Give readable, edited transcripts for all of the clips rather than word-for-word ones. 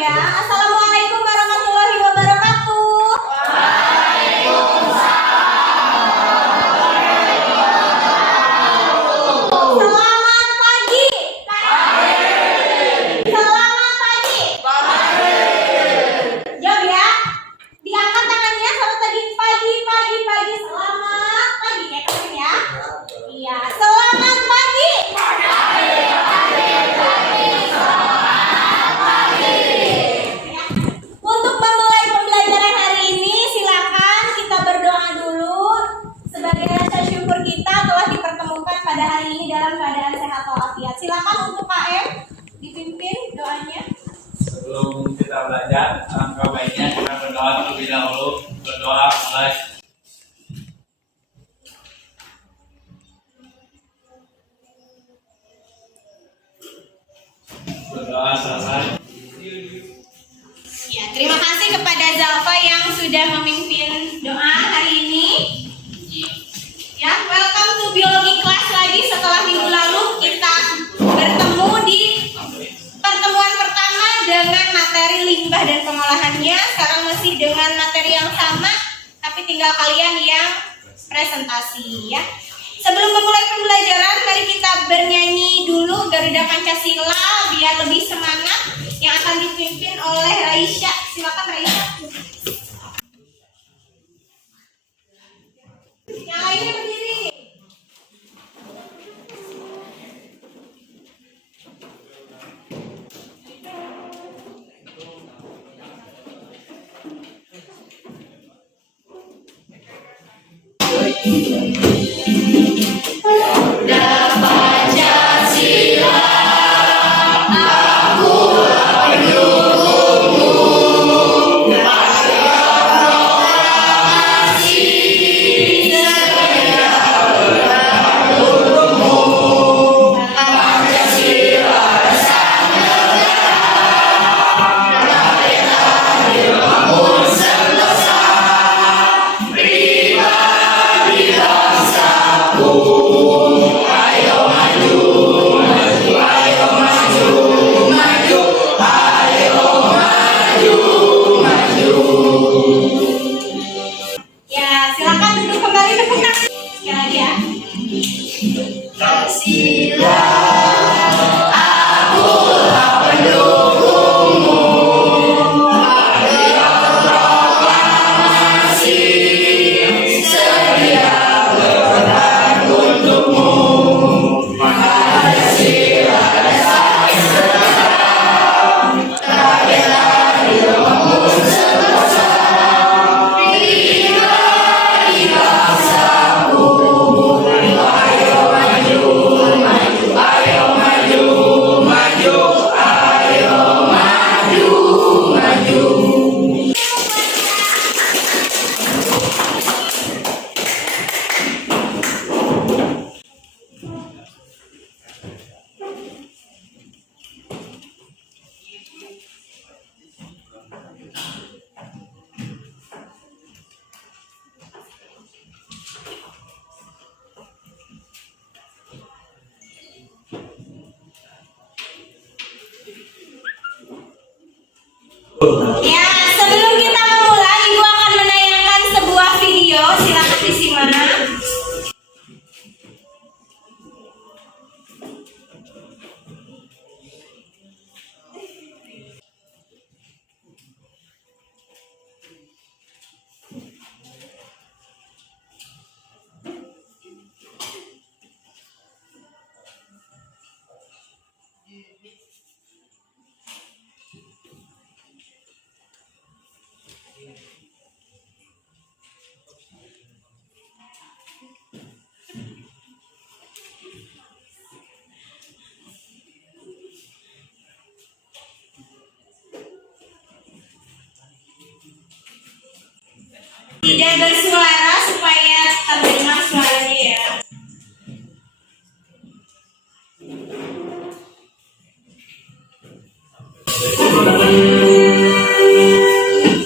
ya. Assalamualaikum warahmatullahi wabarakatuh. Selamat pagi. Selamat pagi. Jawab ya. Diangkat tangannya selamat pagi. Pagi. Selamat pagi ya teman ya. Iya, selamat pagi. Untuk memulai pembelajaran hari ini, silakan kita berdoa dulu sebagai rasa syukur kita telah dipertemukan pada hari ini dalam keadaan sehat walafiat. Silakan untuk KM dipimpin doanya. Sebelum kita belajar, alangkah baiknya kita berdoa terlebih dahulu. Berdoa mulai. Berdoa selesai. Ya, terima kasih kepada Zalfa yang sudah memimpin doa hari ini. Ya, welcome to biologi kelas lagi setelah minggu lalu kita bertemu di pertemuan pertama dengan materi limbah dan pengolahannya. Sekarang masih dengan materi yang sama, tapi tinggal kalian yang presentasi ya. Sebelum memulai pembelajaran, mari kita bernyanyi dulu Garuda Pancasila biar lebih semangat, yang akan dipimpin oleh Raisya. Silakan Raisya. Yang lainnya berdiri. Ya, silakan duduk kembali tepuk tangan. Sekali lagi ya. Ya, sebelum kita memulai, Ibu akan menayangkan sebuah video. Silakan disimak. Tidak bersuara supaya terdengar suaranya ya.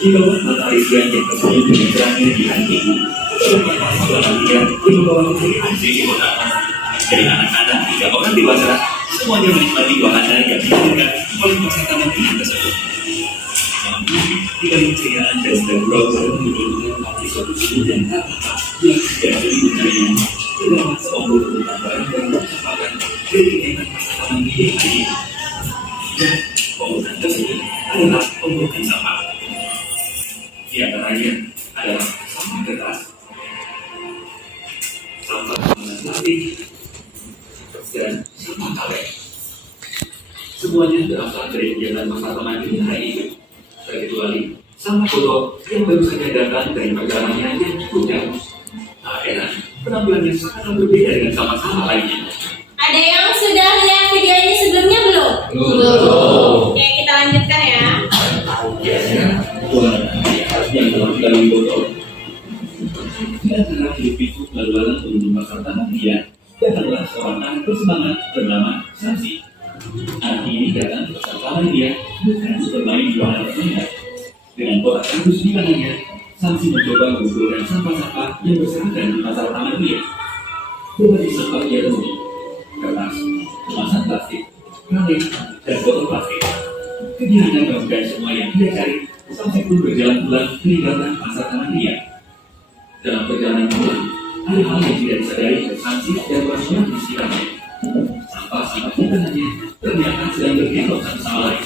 Di bawah matahari siang yang kemudian berakhir di anjing. Setelah latihan, di bawah matahari anjing di kota. Dari anak-anak hingga orang dewasa, semuanya menikmati wahana yang dihadirkan oleh pasangan ini tersebut. keceriaan dan berubah menunjukkan hati suatu sudut dan kata yang tidak ada gunanya. Terdapat seombol ketambahan dan percepatan dari enak pasangan hidup ini. Dan penggunaan tersebut adalah penggunaan sampah. Di antaranya adalah sampah kertas, sampah makanan plastik, dan sampah karet. Semuanya berasal dari kegiatan masa teman ini hari ini, terkecuali sampah botol yang baru saja datang dari perjalanannya yang cukup jauh. Tak heran, penampilannya sangat berbeda dengan sama-sama lainnya. Ada yang sudah lihat video ini sebelumnya belum? Oke, kita lanjutkan ya. Biasanya, yang dalam botol. Dia adalah hidup lalu-lalang untuk masa tanah dia. Dia adalah seorang anak bersemangat bernama Sansi. Anak ini datang bersama dia bukan untuk bermain di wahana permainan. Dengan kotak kardus di tangannya, Sansi mencoba mengumpulkan sampah-sampah yang berserakan di masa tangan dia. Berbagai sampah dia temui: kertas, kemasan plastik, kaleng, dan botol plastik. Dia hanya menemukan semua yang dia cari. Sampai pun berjalan pulang meninggalkan masa tangan dia. Dalam perjalanan pulang, ada hal yang tidak disadari oleh Sansi dan orang-orang di sekitarnya. Sampah-sampah di tangannya ternyata sedang berdialog satu sama lain.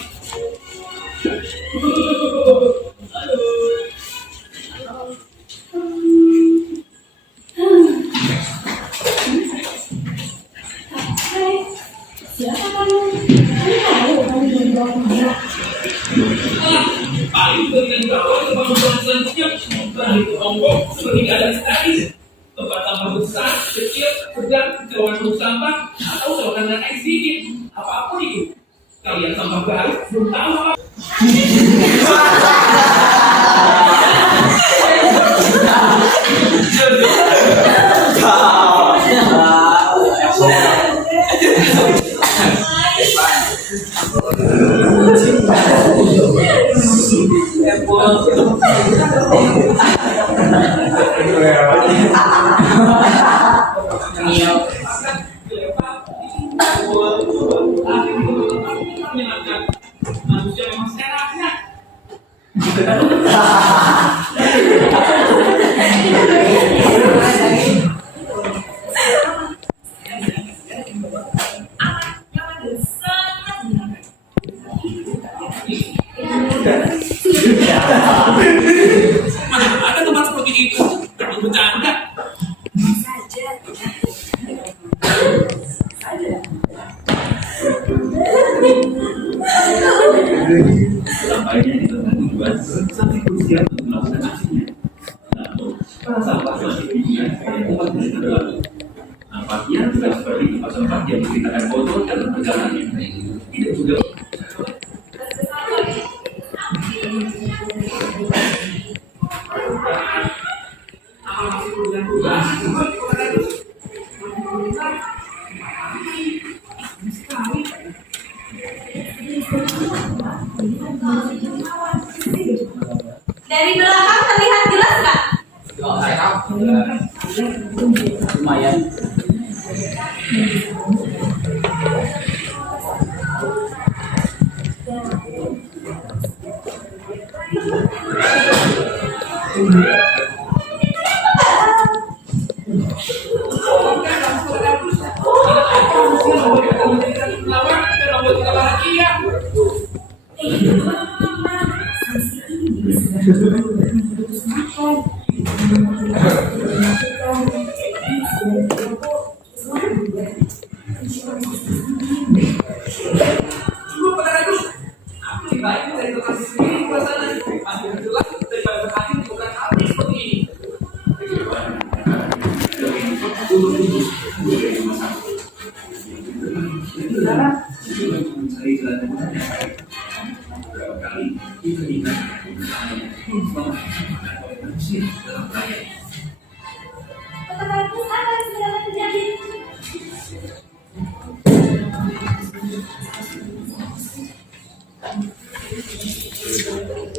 Siapa kamu? Tahu kamu yang bawa dia. Paling dengan bawah kemampuan selanjutnya balik ke Hongkong seperti ada sekali. Tempat sampah besar, kecil, sedang, jauhan untuk sampah, atau selokan dan air sedikit. Apapun itu. Kalian sampah baru, belum tahu apa. Manusia memang serahnya. Mana ada tempat seperti itu? Kamu bercanda. Sampainya di tempat tujuan, Sansi pun siap untuk melakukan aksinya. Namun, para sampah masih bingung pada tempat mereka berlalu. Nampaknya tidak seperti tempat-tempat yang diceritakan foto dalam perjalanannya. Tidak juga. Dari belakang terlihat jelas nggak? Lumayan.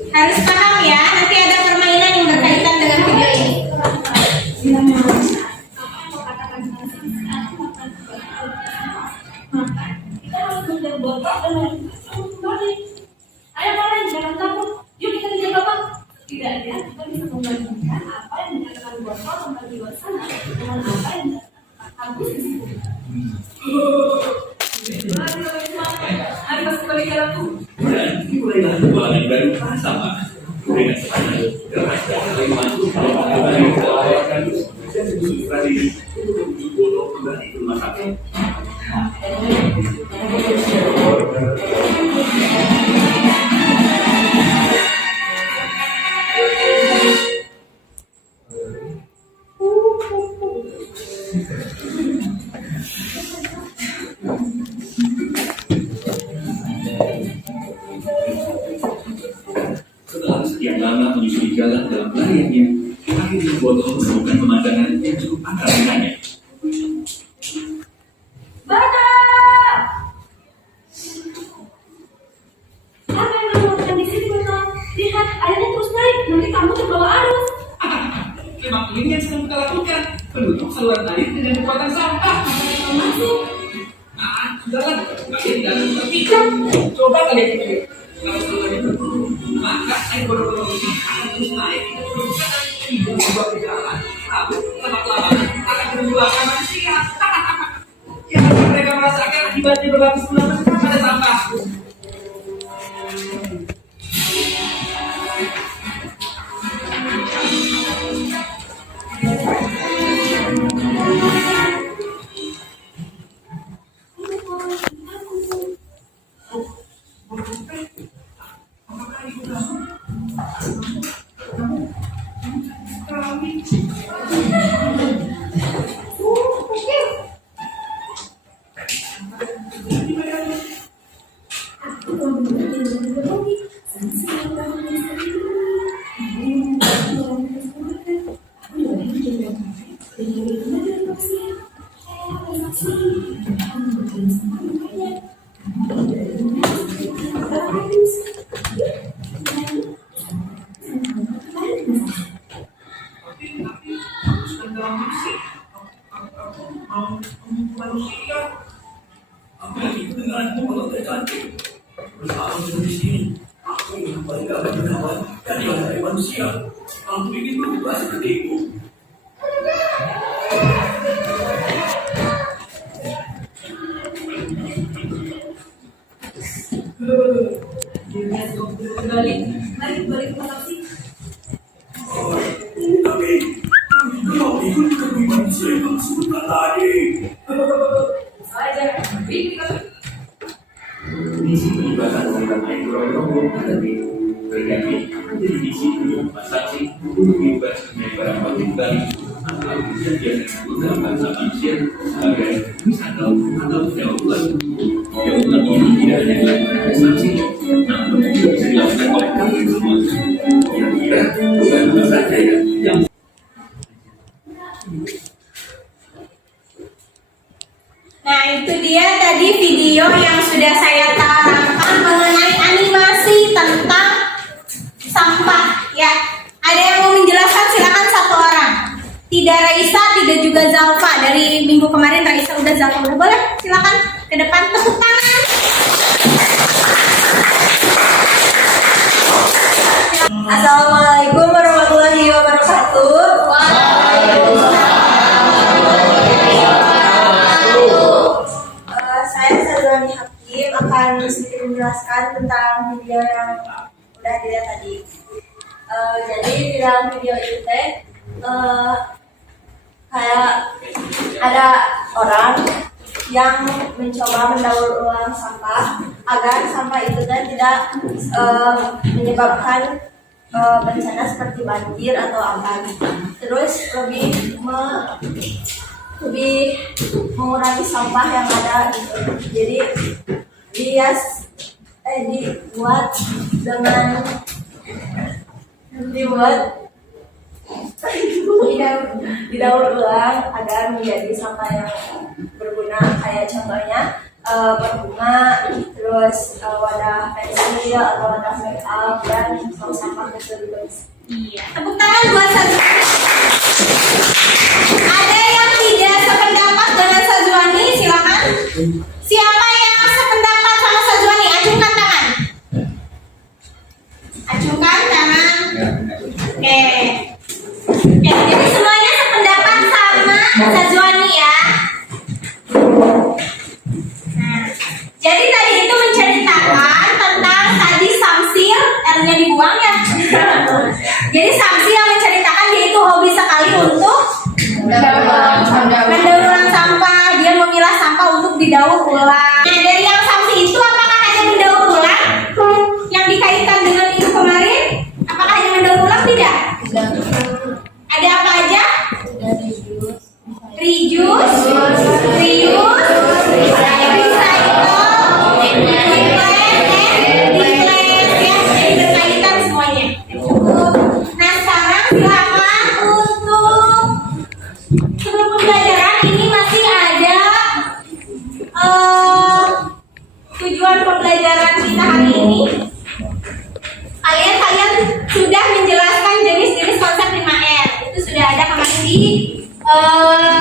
Harus paham ya, nanti ada permainan yang berkaitan dengan video ini. Kita harus menjadi botol dan kembali. Ayo kalian jangan takut. Yuk bisa membandingkan apa yang dikatakan botol tempat di luar sana dengan apa yang dikatakan kampus di situ. Atas kebalikan aku. Dan dimulailah petualangan yang baru sama dengan semangat derajat kelima dan khusus strategi untuk Bono kembali ke rumah sakit. Setelah sekian lama menyusuri jalan dalam pelariannya, akhirnya Bono menemukan pemandangan yang cukup akrab dengannya. Bapak! Apa yang kamu lakukan di sini, Bapak? Lihat, airnya terus naik. Nanti kamu terbawa arus. Memang ini yang sedang kita lakukan. Penduduk saluran air dengan kekuatan sampah. Masuk. Sudahlah, kalian jangan seperti coba kalian pikir. Kalau saluran itu penuh, maka air bodoh-bodoh ini akan terus naik. Tidak berubah ke jalan. Lalu, lama-lama akan berbuahkan manusia. Ya, mereka merasakan akibatnya berlapis-lapis pada sampah. Mari balik ke taksi. Misi penyebabkan aliran air gorong-gorong tadi berganti menjadi misi untuk saksi untuk bebas dari barang bagi kembali atau yang biasa disebut dalam bahasa manusia sebagai wisata atau daur ulang. Daur ulang ini tidak hanya dilakukan oleh saksi, namun juga bisa dilakukan oleh kalian semua. Kira-kira bukan apa saja ya yang Nah, itu dia tadi video yang sudah saya tarangkan mengenai animasi tentang sampah. Ya, ada yang mau menjelaskan? Silakan satu orang. Tidak Raisa, tidak juga Zalfa. Dari minggu kemarin Raisa udah, Zalfa udah. Boleh, silakan ke depan, tepuk tangan. Assalamualaikum warahmatullahi wabarakatuh. Saya Sazwani Hakim akan sedikit menjelaskan tentang video yang udah dilihat tadi. Jadi di dalam video itu kayak ada orang yang mencoba mendaur ulang sampah agar sampah itu tidak menyebabkan bencana seperti banjir atau apa. Terus lebih mengurangi sampah yang ada gitu. Jadi didaur ulang agar menjadi sampah yang berguna, kayak contohnya berbunga, terus wadah pensil atau wadah make up dan tong sampah kecil guys. Iya. Tepuk tangan buat Sazwani. Ada yang tidak sependapat dengan Sazwani, silakan. Siapa yang sependapat sama Sazwani? Acungkan tangan. Acungkan tangan. Oke.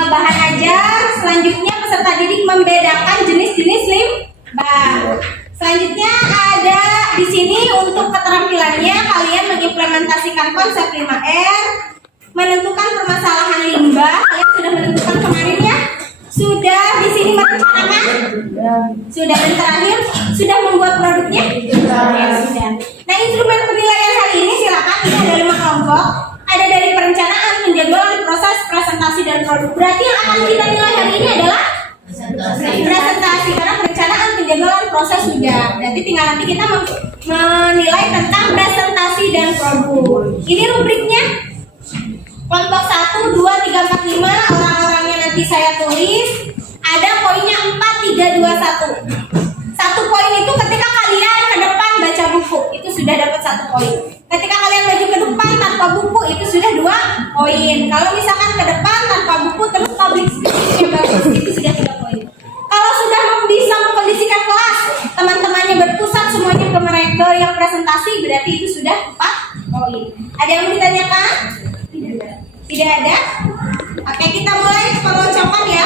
bahan ajar. Selanjutnya peserta didik membedakan jenis-jenis limbah. Selanjutnya ada di sini untuk keterampilannya kalian mengimplementasikan konsep 5R, menentukan permasalahan limbah. Kalian sudah menentukan kemarin ya? Sudah di sini merencanakan? Sudah. Dan terakhir sudah membuat produknya? Sudah. Nah, instrumen penilaian hari ini silakan, ini ada 5 kelompok. Ada dari perencanaan, penjadwalan, proses, presentasi, dan produk. Berarti yang akan kita nilai hari ini adalah presentasi, karena perencanaan, penjadwalan, proses sudah. Berarti tinggal nanti kita menilai tentang presentasi dan produk. Ini rubriknya. Kelompok 1, 2, 3, 4, 5. Orang-orangnya nanti saya tulis. Ada poinnya 4, 3, 2, 1. 1 poin itu ketika kalian ke depan baca buku, itu sudah dapat 1 poin. Ketika kalian maju ke depan tanpa buku, itu sudah 2 poin. Kalau misalkan ke depan tanpa buku terus public speaking yang bagus, itu sudah 3 poin. Kalau sudah bisa mengkondisikan kelas, teman-temannya berpusat semuanya ke mereka yang presentasi, berarti itu sudah 4 poin. Ada yang mau ditanyakan? Tidak ada? Oke, kita mulai pengucapan ya.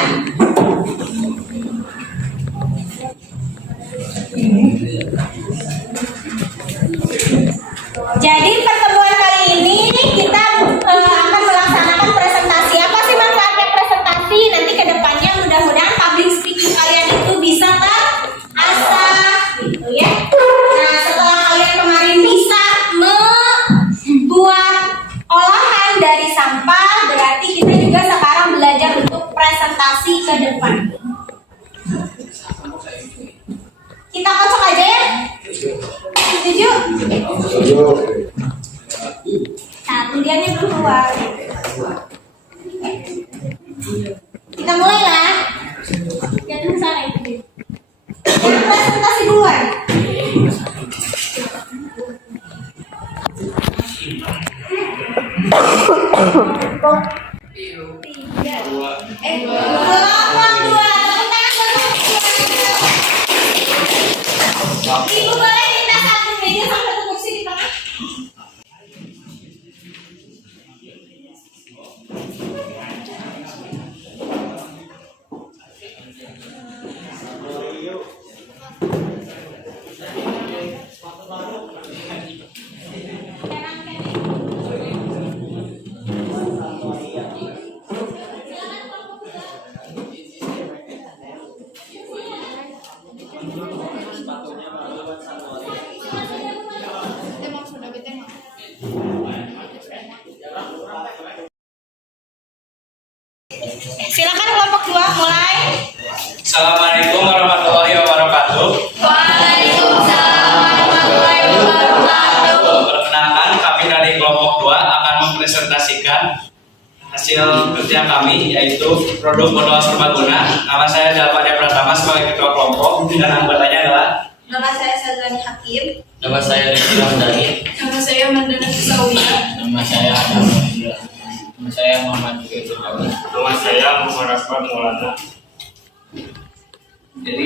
Jadi pertemuan kali ini kita akan melaksanakan presentasi. Apa sih manfaatnya presentasi? Nanti ke depannya mudah-mudahan public speaking kalian itu bisa terasah gitu ya. Nah, setelah kalian kemarin bisa membuat olahan dari sampah, berarti kita juga sekarang belajar untuk presentasi ke depan. Kita kocok aja ya. Setuju? Satu dianya belum keluar. Kita mulai lah. Jangan salah itu. Jangan presentasi duluan. Ibu boleh minta 1 meja sama 1 kursi di tengah? Silakan kelompok 2 mulai. Assalamualaikum warahmatullahi wabarakatuh. Waalaikumsalam warahmatullahi wabarakatuh. Perkenalkan, kami dari kelompok 2 akan mempresentasikan hasil kerja kami, yaitu produk modal serbaguna. Nama saya adalah Pak De Pratama sebagai ketua kelompok dan anggotanya adalah Nama saya Sadrani Hakim. Nama saya Rizky Ramdhani. Nama saya Mandana Sawiya. Nama saya Adam Mahendra. Nama saya Muhammad Fikri Awi. Nama saya Muhammad Asfar Maulana. Jadi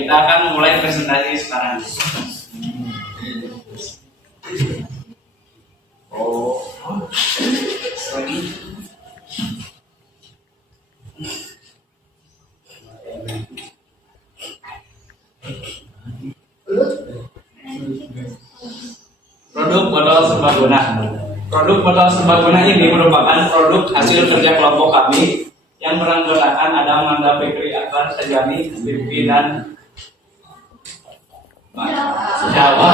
kita akan mulai presentasi sekarang. Produk botol serbaguna. Produk botol serbaguna ini merupakan produk hasil kerja kelompok kami yang beranggotakan Adam, Manda, Fikri, Akbar, Sajani, Vivi, dan Jawa.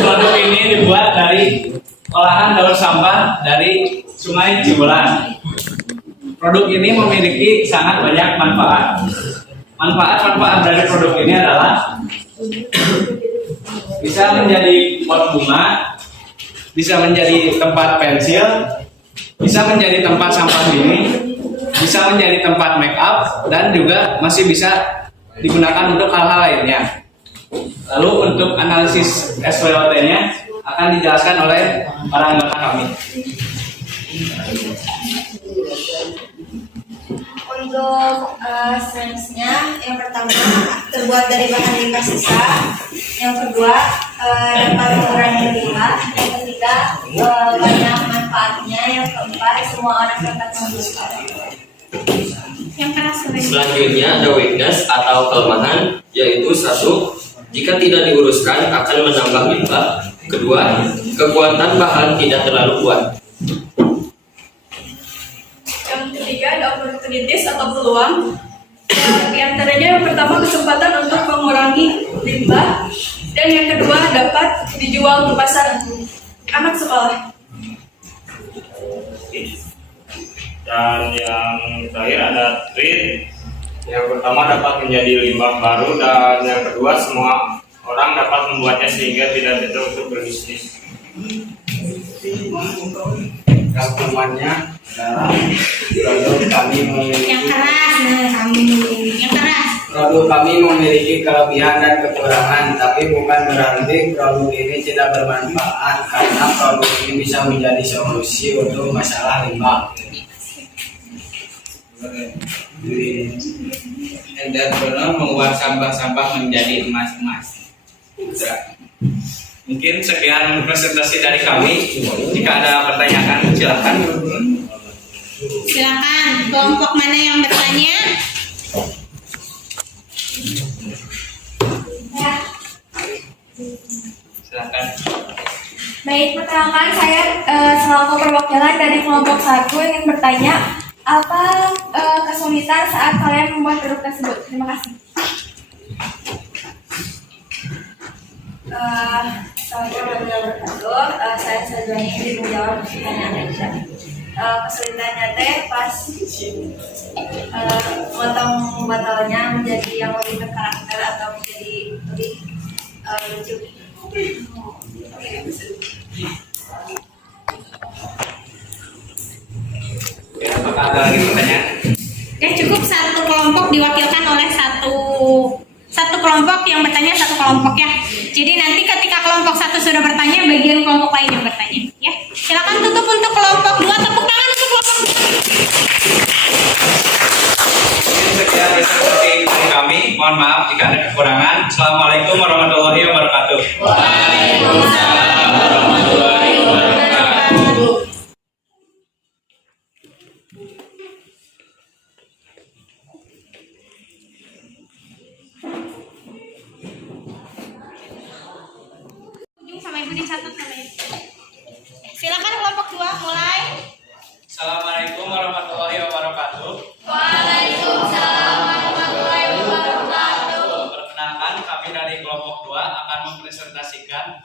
Produk ini dibuat dari olahan daur sampah dari Sungai Cibulan. Produk ini memiliki sangat banyak manfaat. Manfaat dari produk ini adalah bisa menjadi pot bunga, bisa menjadi tempat pensil, bisa menjadi tempat sampah dini, bisa menjadi tempat make up, dan juga masih bisa digunakan untuk hal-hal lainnya. Lalu untuk analisis SWOT-nya akan dijelaskan oleh para anggota kami. Untuk sainsnya, yang pertama terbuat dari bahan limbah sisa, yang kedua dapat mengurangi limbah, yang ketiga banyak manfaat manfaatnya. Yang keempat, semua orang dapat menggunakan. Yang keras lagi. Selanjutnya ada weakness atau kelemahan, yaitu satu, jika tidak diuruskan akan menambah limbah. Kedua, kekuatan bahan tidak terlalu kuat. Yang ketiga ada opportunities atau peluang. Di antaranya yang pertama kesempatan untuk mengurangi limbah, dan yang kedua dapat dijual ke pasar anak sekolah. Dan yang terakhir ada trade. Yang pertama dapat menjadi limbah baru, dan yang kedua semua orang dapat membuatnya sehingga tidak betul untuk berbisnis. Yang temannya adalah produk kami memiliki Yang keras, nah kami. Yang keras. produk kami memiliki kelebihan dan kekurangan, tapi bukan berarti produk ini tidak bermanfaat karena produk ini bisa menjadi solusi untuk masalah limbah. Entrepreneur membuat sampah-sampah menjadi emas-emas. Mungkin sekian presentasi dari kami. Jika ada pertanyaan, silakan. Silakan, kelompok mana yang bertanya? Ya. Silakan. Baik, perkenalkan saya selaku perwakilan dari kelompok 1 ingin bertanya, apa kesulitan saat kalian membuat produk tersebut? Terima kasih. Assalamualaikum warahmatullahi wabarakatuh. Saya Sajwani ingin menjawab pertanyaan Aisyah. Kesulitannya teh pas motong botolnya menjadi yang lebih berkarakter atau menjadi lebih lucu. Apakah ada lagi pertanyaan? Ya cukup satu kelompok diwakilkan oleh satu kelompok yang bertanya, satu kelompok ya. Jadi nanti ketika kelompok 1 sudah bertanya, bagian kelompok lain yang bertanya. Ya, silakan tutup untuk kelompok 2. Tepuk tangan untuk kelompok 2. Sekian presentasi dari kami. Mohon maaf jika ada kekurangan. Assalamualaikum warahmatullahi wabarakatuh. Waalaikumsalam warahmatullahi wabarakatuh. Ujung sama ibu dicatat sama ibu. Silakan kelompok 2 mulai. Assalamualaikum warahmatullahi wabarakatuh. Waalaikumsalam warahmatullahi wabarakatuh. Perkenalkan, kami dari kelompok 2 akan mempresentasikan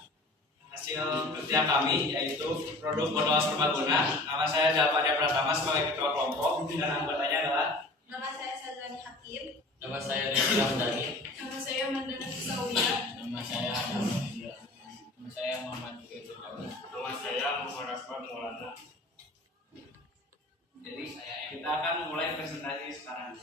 hasil kerja kami, yaitu produk botol serbaguna. Nama saya Jalpadia Pratama sebagai ketua kelompok, dan anggotanya adalah Nama saya Sajwani Hakim. Nama saya Rizky Hamdani. Nama saya Mandana Kisawiyah. Nama saya Adam. Nama saya Muhammad Fikri. Nama saya Muhammad Akbar Maulana. Jadi kita akan mulai presentasi sekarang.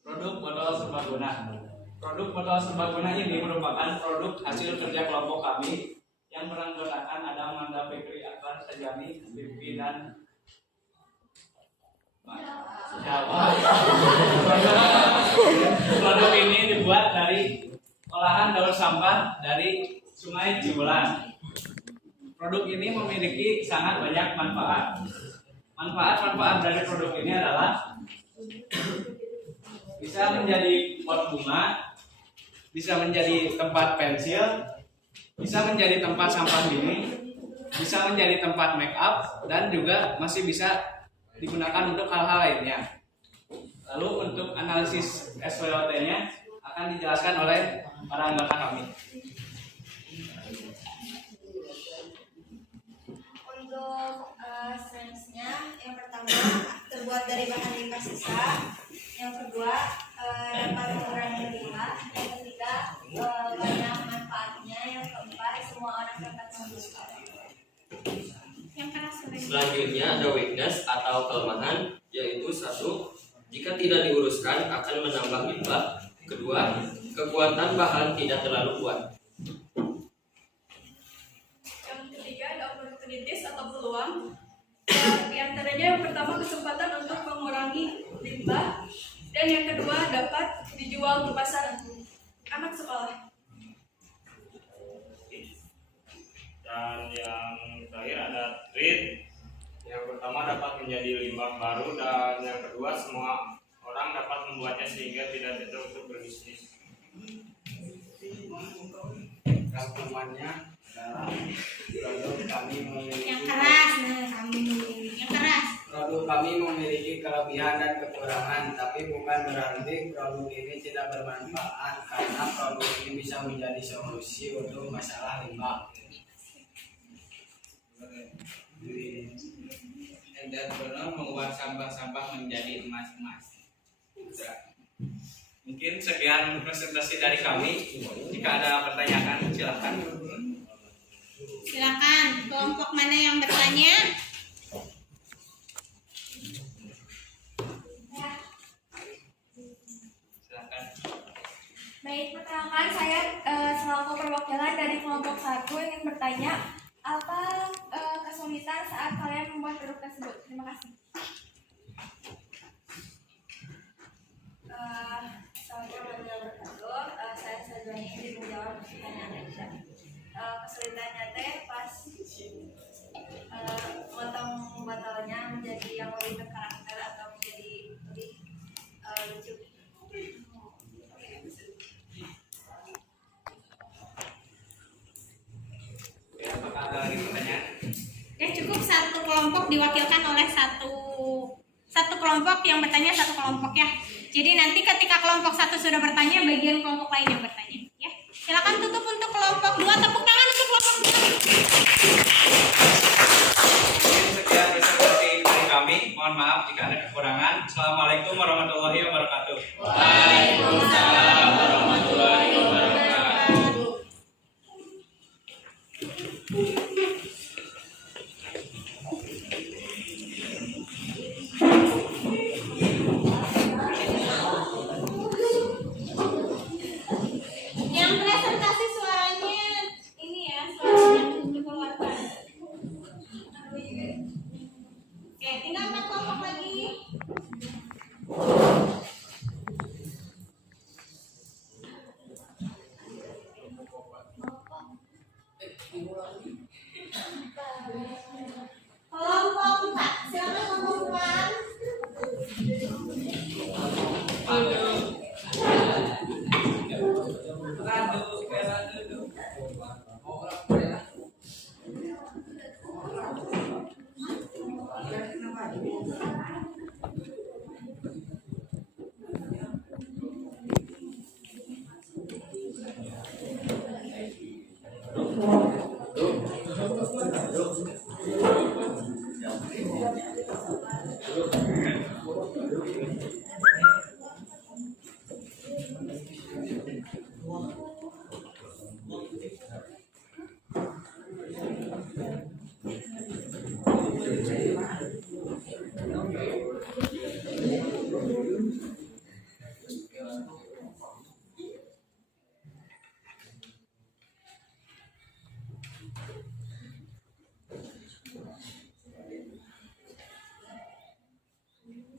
Produk botol serbaguna. Produk botol serbaguna ini merupakan produk hasil kerja kelompok kami yang beranggotakan ada Manda Fikri, Akbar, Sajani, Vivi, dan Jawa. Produk ini dibuat dari olahan daur sampah dari Sungai Cibulan. Produk ini memiliki sangat banyak manfaat. Manfaat dari produk ini adalah bisa menjadi pot bunga, bisa menjadi tempat pensil, bisa menjadi tempat sampah dini, bisa menjadi tempat make up, dan juga masih bisa digunakan untuk hal-hal lainnya. Lalu untuk analisis SWOT-nya akan dijelaskan oleh para anggota kami. Untuk sainsnya, yang pertama terbuat dari bahan limbah sisa, yang kedua dapat mengurangi limbah, yang ketiga banyak manfaatnya, yang keempat semua orang dapat menggunakan. Yang keras lagi. Selanjutnya ada weakness atau kelemahan, yaitu satu, jika tidak diuruskan akan menambah limbah. Kedua, kekuatan bahan tidak terlalu kuat. Yang ketiga ada peluang. Di antaranya yang pertama kesempatan untuk mengurangi limbah, dan yang kedua dapat dijual ke pasar anak sekolah. Dan yang terakhir ada treat. Yang pertama dapat menjadi limbah baru, dan yang kedua semua orang dapat membuatnya sehingga tidak betul untuk berbisnis. Rangkumannya adalah produk kami memiliki Yang keras, nah kamu yang keras. produk kami memiliki kelebihan dan kekurangan, tapi bukan berarti produk ini tidak bermanfaat karena produk ini bisa menjadi solusi untuk masalah limbah. Entrepreneur membuat sampah-sampah menjadi emas-emas. Mungkin sekian presentasi dari kami. Jika ada pertanyaan silakan. Silakan, kelompok mana yang bertanya? Silakan. Baik, perkenalkan saya selaku perwakilan dari kelompok 1 ingin bertanya apa kesulitan saat kalian membuat produk tersebut. Terima kasih. Assalamualaikum warahmatullahi wabarakatuh. Saya Sajwani ingin menjawab pertanyaan Aisyah. Kesulitannya teh pas motong botolnya menjadi yang lebih berkarakter atau menjadi lebih lucu. Apakah ada lagi pertanyaan? Ya cukup satu kelompok diwakilkan oleh satu kelompok yang bertanya satu kelompok ya. Jadi nanti ketika kelompok 1 sudah bertanya, bagian kelompok lain yang bertanya. Ya, silakan tutup untuk kelompok 2. Tepuk tangan untuk kelompok 2. Sekian presentasi dari kami. Mohon maaf jika ada kekurangan. Assalamualaikum warahmatullahi wabarakatuh. Waalaikumsalam warahmatullahi wabarakatuh. Yang presentasi suaranya ini ya, suaranya dikeluarkan. Oke, tinggal 4 kelompok lagi. Kelompok 4, silakan kelompok 4.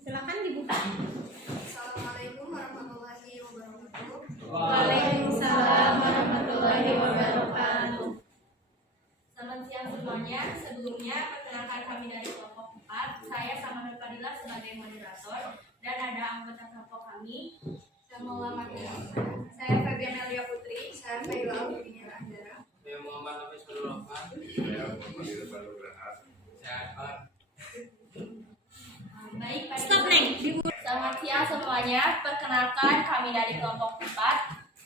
Silakan dibuka. Assalamualaikum warahmatullahi wabarakatuh. Waalaikumsalam warahmatullahi wabarakatuh. Selamat siang semuanya. Sebelumnya perkenalkan kami dari kelompok 4. Saya sama Nur Fadila sebagai moderator dan ada anggota kelompok kami yang melamar. Saya Febian Elia Putri. Saya Faila Audinia Andara. Saya Muhammad Hafiz Rahman. Baik, Stop, Neng. Selamat siang semuanya. Perkenalkan kami dari kelompok 4.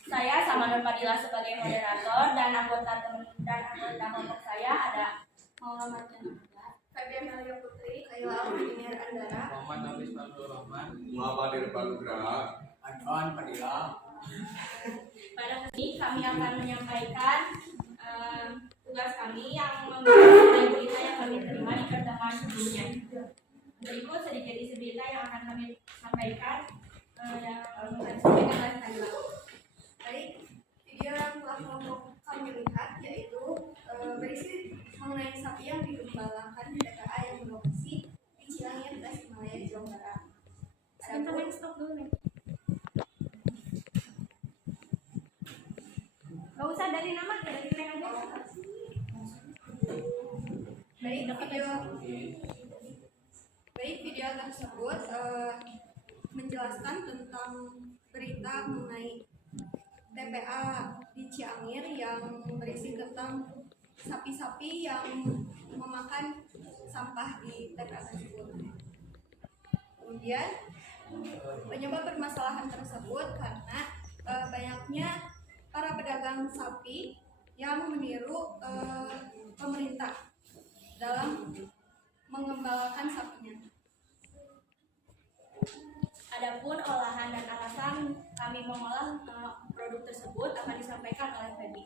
Saya sama Nur Fadila sebagai moderator dan anggota kelompok saya ada Muhammad Janaka, Febian Elia Putri, Faila Audinia Andara. Muhammad Hafiz Rahman. Muhammad Irfan Nugraha. Adwan Fadila. Pada kali ini kami akan menyampaikan tugas kami yang membahas berita yang kami terima di pertemuan sebelumnya. Berikut sedikit isi berita yang akan kami sampaikan yang akan disampaikan oleh Kak. Baik, video yang telah kelompok kami lihat yaitu berisi mengenai sapi yang digembalakan video tersebut menjelaskan tentang berita mengenai TPA di Ciangir yang berisi tentang sapi-sapi yang memakan sampah di TPA tersebut. Kemudian penyebab permasalahan tersebut karena banyaknya para pedagang sapi yang meniru pemerintah dalam mengembalakan sapinya. Adapun olahan dan alasan kami mengolah produk tersebut akan disampaikan oleh Feby.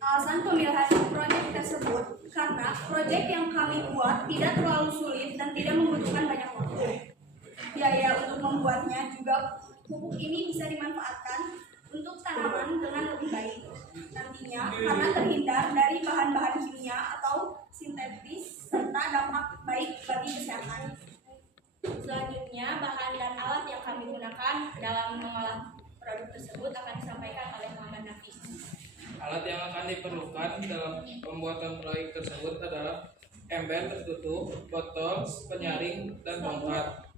Alasan pemilihan proyek tersebut karena proyek yang kami buat tidak terlalu sulit dan tidak membutuhkan banyak waktu. Biaya untuk membuatnya juga pupuk ini bisa dimanfaatkan untuk tanaman dengan lebih baik nantinya karena terhindar dari bahan-bahan kimia atau sintetis serta dampak baik bagi kesehatan. Selanjutnya, bahan dan alat yang kami gunakan dalam mengolah produk tersebut akan disampaikan oleh Muhammad Nafis. Alat yang akan diperlukan dalam pembuatan proyek tersebut adalah ember tertutup, botol, penyaring, dan tongkat.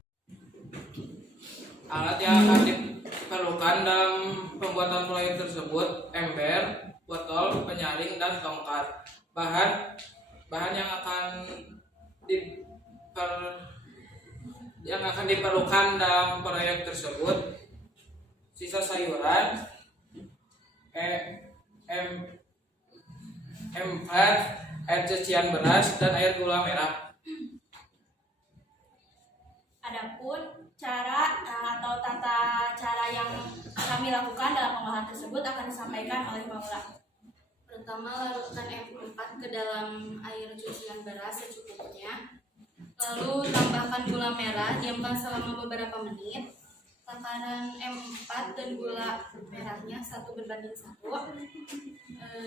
Alat yang akan diperlukan dalam pembuatan proyek tersebut ember, botol, penyaring, dan tongkat. Bahan yang akan diperlukan dalam proyek tersebut sisa sayuran, M4, air cucian beras, dan air gula merah. Adapun cara atau tata cara yang kami lakukan dalam pengolahan tersebut akan disampaikan oleh Maula. Pertama, larutkan M4 ke dalam air cucian beras secukupnya. Lalu tambahkan gula merah, diamkan selama beberapa menit. Takaran M4 dan gula merahnya 1:1.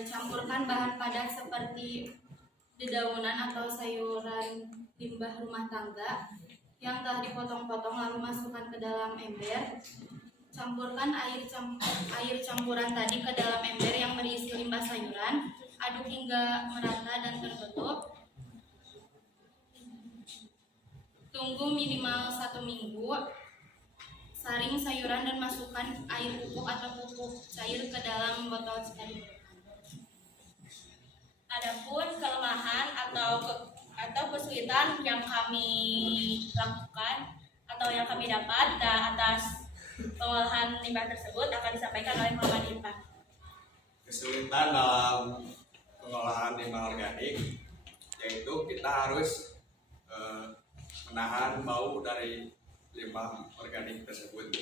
Campurkan bahan padat seperti dedaunan atau sayuran limbah rumah tangga yang telah dipotong-potong, lalu masukkan ke dalam ember. Campurkan air campuran tadi ke dalam ember yang berisi limbah sayuran. Aduk hingga merata dan tertutup. Tunggu minimal 1 minggu. Saring sayuran dan masukkan air pupuk atau pupuk cair ke dalam botol tadi. Adapun kelemahan atau kesulitan yang kami lakukan atau yang kami dapat atas pengolahan limbah tersebut akan disampaikan oleh Muhammad Irfan. Kesulitan dalam pengolahan limbah organik yaitu kita harus menahan bau dari limbah organik tersebut.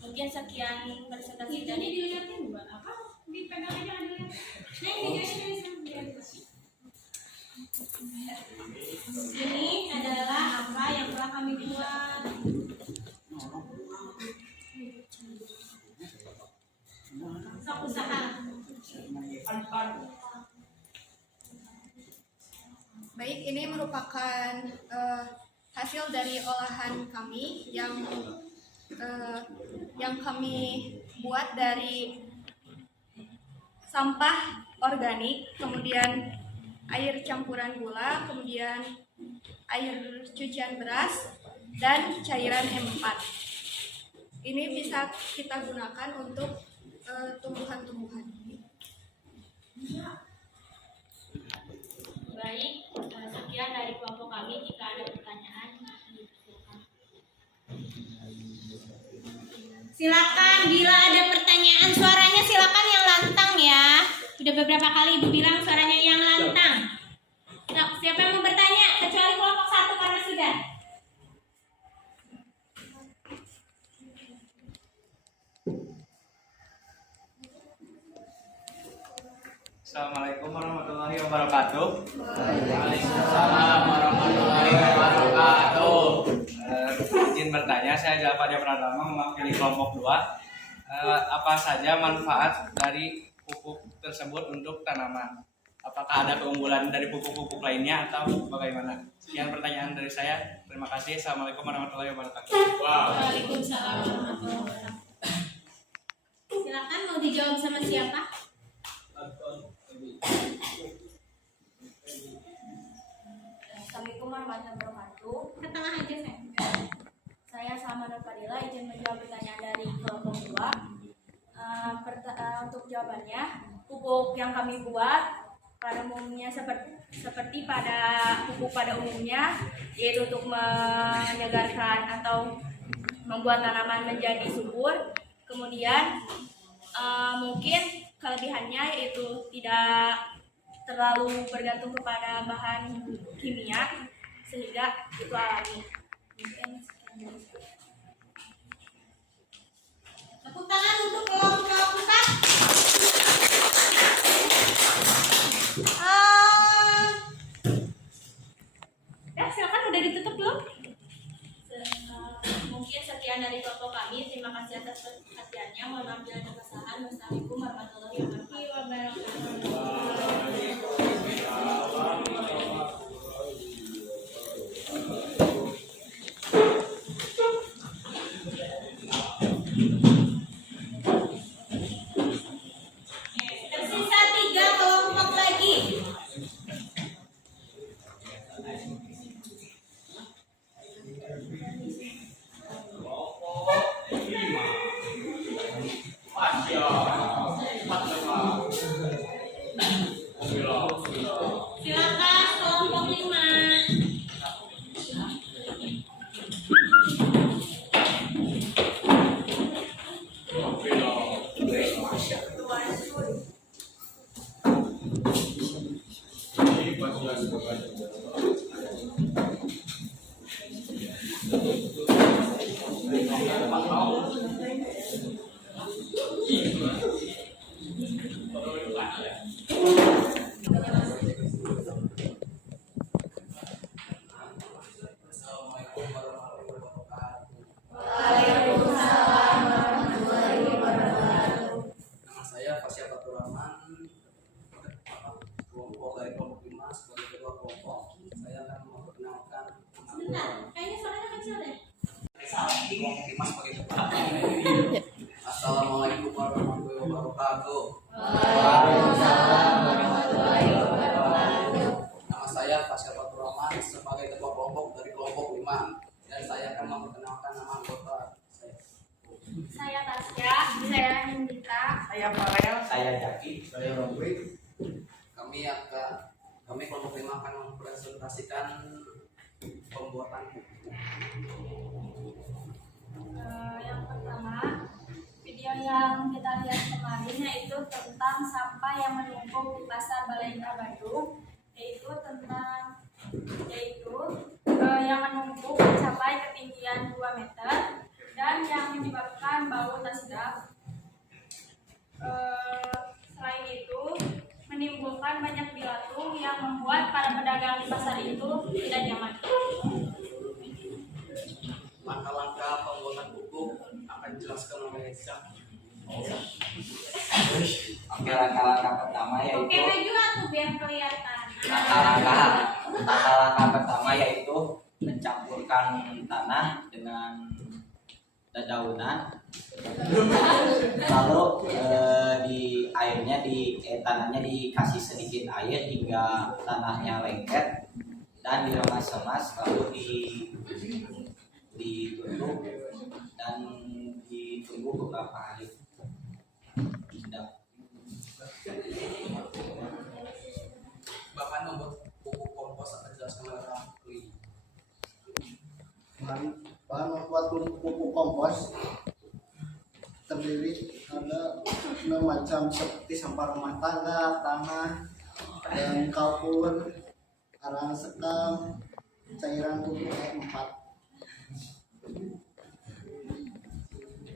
Mungkin sekian presentasi dari dilihatin buat apa? Dipegang aja dilihat. Ini adalah apa yang telah kami buat. Sok usaha. Baik, ini merupakan hasil dari olahan kami yang kami buat dari sampah organik, kemudian air campuran gula, kemudian air cucian beras, dan cairan M4. Ini bisa kita gunakan untuk tumbuhan-tumbuhan. Baik, sekian dari kelompok kami. Jika ada pertanyaan, silakan. Bila ada pertanyaan, suaranya silakan yang lantang ya. Sudah beberapa kali Ibu bilang suaranya yang lantang. Nah, siapa yang mau bertanya? Kecuali kelompok 1 karena sudah. Assalamualaikum warahmatullahi wabarakatuh. Waalaikumsalam warahmatullahi wabarakatuh. Izin bertanya, saya Jalfadia Pratama mewakili kelompok 2. Apa saja manfaat dari pupuk tersebut untuk tanaman? apakah ada keunggulan dari pupuk-pupuk lainnya atau bagaimana? Sekian pertanyaan dari saya. Terima kasih. Assalamualaikum warahmatullahi wabarakatuh. Waalaikumsalam warahmatullahi wabarakatuh. Silakan mau dijawab sama siapa? Assalamualaikum warahmatullahi wabarakatuh. Ke tengah aja sayang. Saya Salma Nur Fadila izin menjawab pertanyaan dari kelompok 2. Untuk jawabannya, pupuk yang kami buat pada umumnya seperti pada pupuk pada umumnya, yaitu untuk menyegarkan atau membuat tanaman menjadi subur. Kemudian mungkin kelebihannya yaitu tidak terlalu bergantung kepada bahan kimia, sehingga itu alami. Mungkin sekian. Tepuk tangan untuk kelompok 4. Ya, silakan udah ditutup belum? Mungkin sekian dari kelompok kami. Terima kasih atas perhatiannya. Mohon maaf bila ada kesalahan. Wassalamualaikum warahmatullahi Tersisa 3 kelompok lagi. Silakan kelompok 5. Nama saya Fasya Fatur Rahman, kelompok dari kelompok 5 sebagai ketua kelompok. Saya akan memperkenalkan Sebentar, kayaknya suaranya kecil deh. kelompok 5 sebagai ketua. Assalamualaikum warahmatullahi wabarakatuh. Nama saya Fasya Fatur Rahman sebagai ketua kelompok dari kelompok 5 dan saya akan memperkenalkan nama anggota saya. Saya Tasya, saya Indika, Saya Farel, Saya Jaki. saya Robri. Kami kelompok 5 akan mempresentasikan pembuatan pupuk. Yang pertama, video yang kita lihat kemarin yaitu tentang sampah yang menumpuk di pasar Baleendah Bandung, yaitu yang menumpuk mencapai ketinggian 2 meter dan yang menyebabkan bau tak sedap. Selain itu, menimbulkan banyak bilatung yang membuat para pedagang di pasar itu tidak nyaman. Langkah-langkah pembuatan pupuk akan dijelaskan oleh Zak. Oke, langkah-langkah pertama Oke, yaitu maju atuh biar kelihatan. langkah pertama yaitu mencampurkan tanah dengan dedaunan, lalu tanahnya dikasih sedikit air hingga tanahnya lengket dan diremas-remas, lalu ditutup dan ditunggu beberapa hari. Sudah. Bahan membuat pupuk kompos akan dijelaskan oleh Rafli. Bahan membuat pupuk kompos terdiri ada 6 macam seperti sampah rumah tangga, tanah, dan kapur, arang sekam, cairan tubuh E4.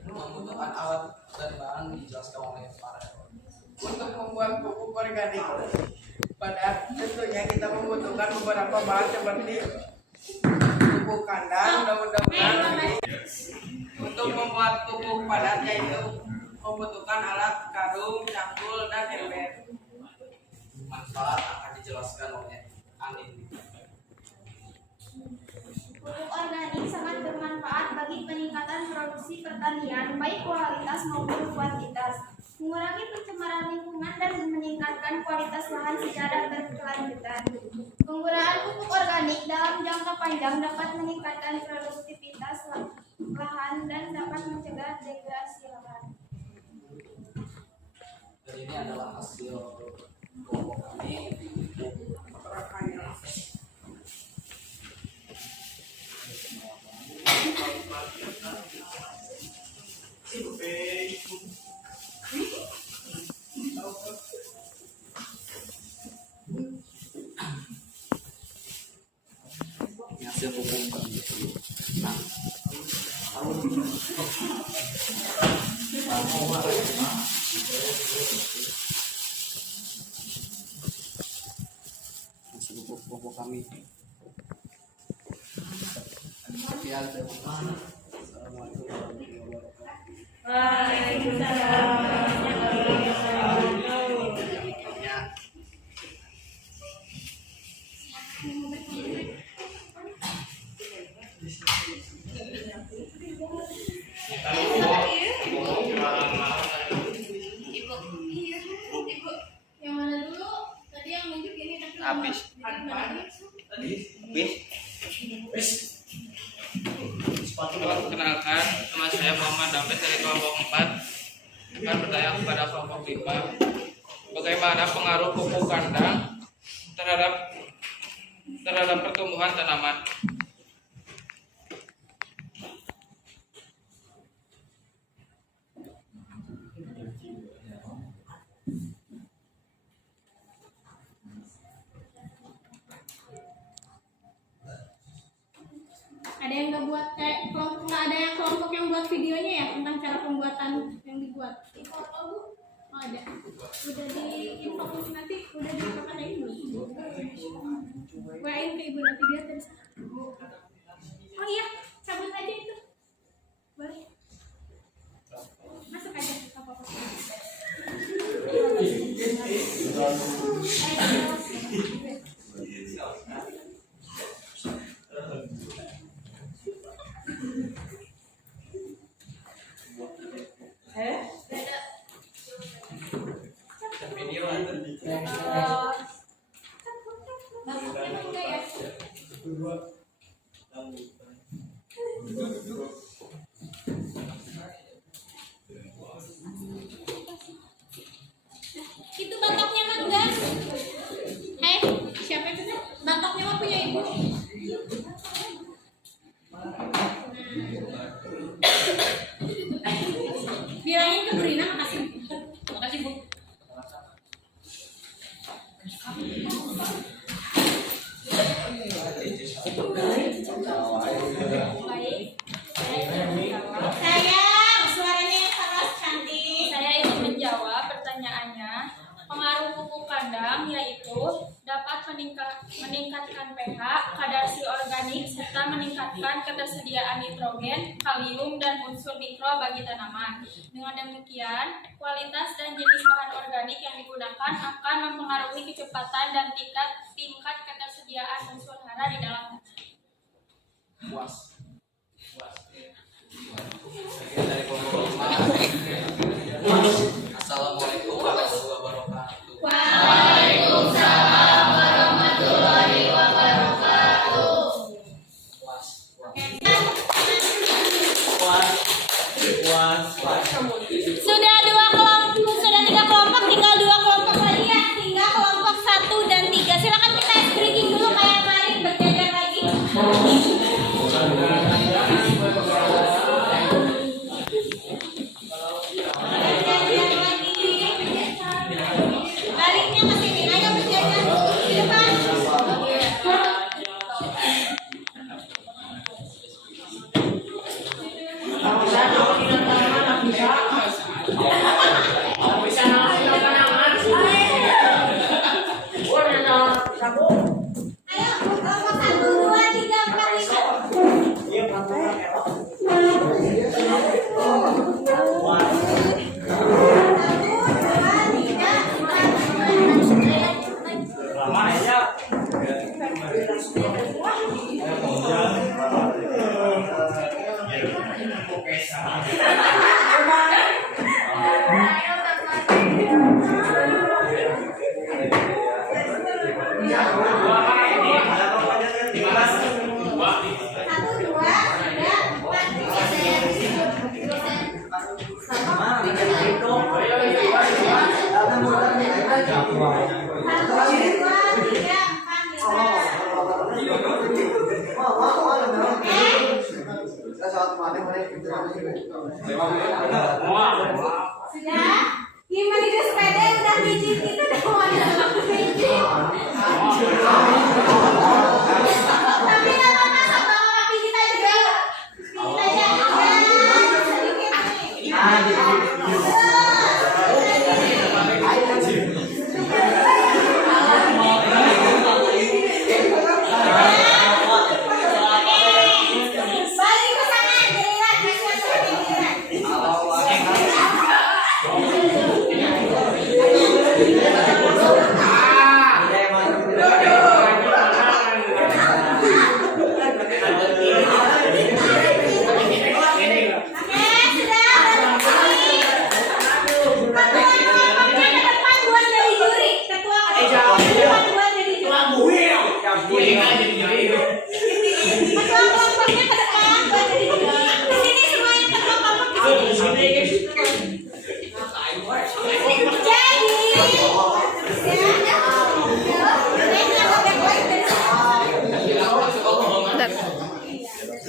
Membutuhkan alat dan bahan dijelaskan oleh Farel. Untuk membuat pupuk organik, pada tentunya kita membutuhkan beberapa bahan seperti pupuk kandang, daun-daunan. Untuk membuat pupuk padat yaitu membutuhkan alat karung, cangkul, dan ember. bermanfaat akan dijelaskan oleh Anin. Pupuk organik sangat bermanfaat bagi peningkatan produksi pertanian, baik kualitas maupun kuantitas, mengurangi pencemaran lingkungan dan meningkatkan kualitas lahan secara berkelanjutan. Penggunaan pupuk organik dalam jangka panjang dapat meningkatkan produktivitas lahan dan dapat mencegah degradasi lahan. Dan ini adalah hasil kelompok kami. Hasil pupuk kami. Hasil pupuk kami. Sekian, terima kasih. Assalamualaikum warahmatullahi wabarakatuh. Yang mana dulu? Tadi yang nunjuk ini tapi Habis. Perkenalkan, nama saya Muhammad David dari kelompok 4 akan bertanya kepada kelompok 5 bagaimana pengaruh pupuk kandang terhadap pertumbuhan tanaman. ada yang nggak buat kelompok, nggak ada yang kelompok yang buat videonya ya tentang cara pembuatan yang dibuat. Oh, ada. Udah diinfokan nanti, udah diinfokan ibu. WA-in ke ibu nanti dia terus. Oh iya, cabut aja itu. Boleh. Masuk aja, nggak apa-apa. Itu bangkoknya mah enggak? Hei, siapa itu? Bangkoknya mah punya ibu. Bilangin ke Brina makasih. Makasih Bu. Sayang, suaranya yang keras cantik. Saya ingin menjawab pertanyaannya. Pengaruh pupuk kandang yaitu dapat meningkatkan pH, kadar si organik, serta meningkatkan ketersediaan nitrogen, kalium, dan unsur mikro bagi tanaman. Dengan demikian, kualitas dan jenis bahan organik yang digunakan akan mempengaruhi kecepatan dan tingkat ketersediaan unsur hara di dalam tanah. Puas. Sekian dari kelompok 5. Assalamualaikum warahmatullahi wabarakatuh. Waalaikumsalam warahmatullahi wabarakatuh. Sudah 3 kelompok, tinggal 2 kelompok lagi ya. Tinggal kelompok 1 dan 3. Silakan kita ice breaking dulu kayak kemarin, berjajar lagi. Baliknya ke sini, ayo berjajar di depan. Ayo, kelompok 1, 2, 3, 4, 5. Sudah? Gimana di sepeda udah biji kita udah mau ada biji. Tapi nggak apa-apa, sama pijit aja. Pijit aja. Sedikit balik ke sana, giliran,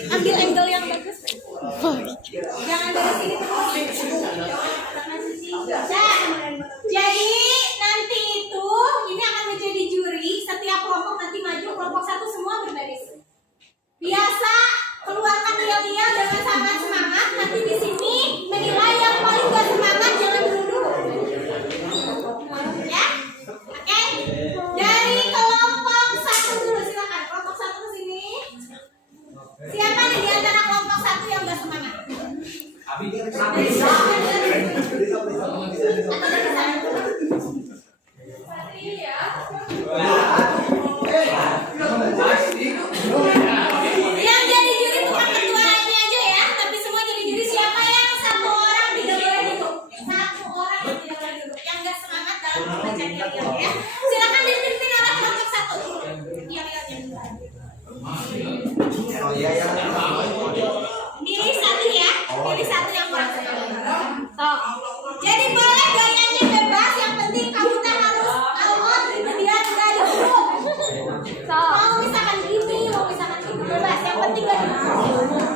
ambil angle yang bagus. Jangan dari sini terus. Jadi nanti itu ini akan menjadi juri. Setiap kelompok nanti maju, kelompok satu semua berbaris. Biasa keluarkan yel-yel dengan sangat semangat. Nanti di sini menilai yang paling gak semangat, jangan dulu. Ya, oke. Dari kelompok satu dulu silakan. Kelompok satu ke sini. Siapa nih di antara kelompok satu yang gak semangat? Yang jadi juri bukan ketua ini aja ya, tapi semua jadi juri. Siapa yang satu orang tidak boleh duduk? Satu orang yang tidak boleh duduk, yang gak semangat dalam membaca yel-yel ya. Silakan dipimpin oleh kelompok satu. Yel-yelnya. Pilih satu ya, pilih satu yang kurang semangat. Jadi boleh gayanya bebas, yang penting kamu tak harus out biar nggak duduk. Mau misalkan gini, mau misalkan gini bebas, yang penting nggak duduk.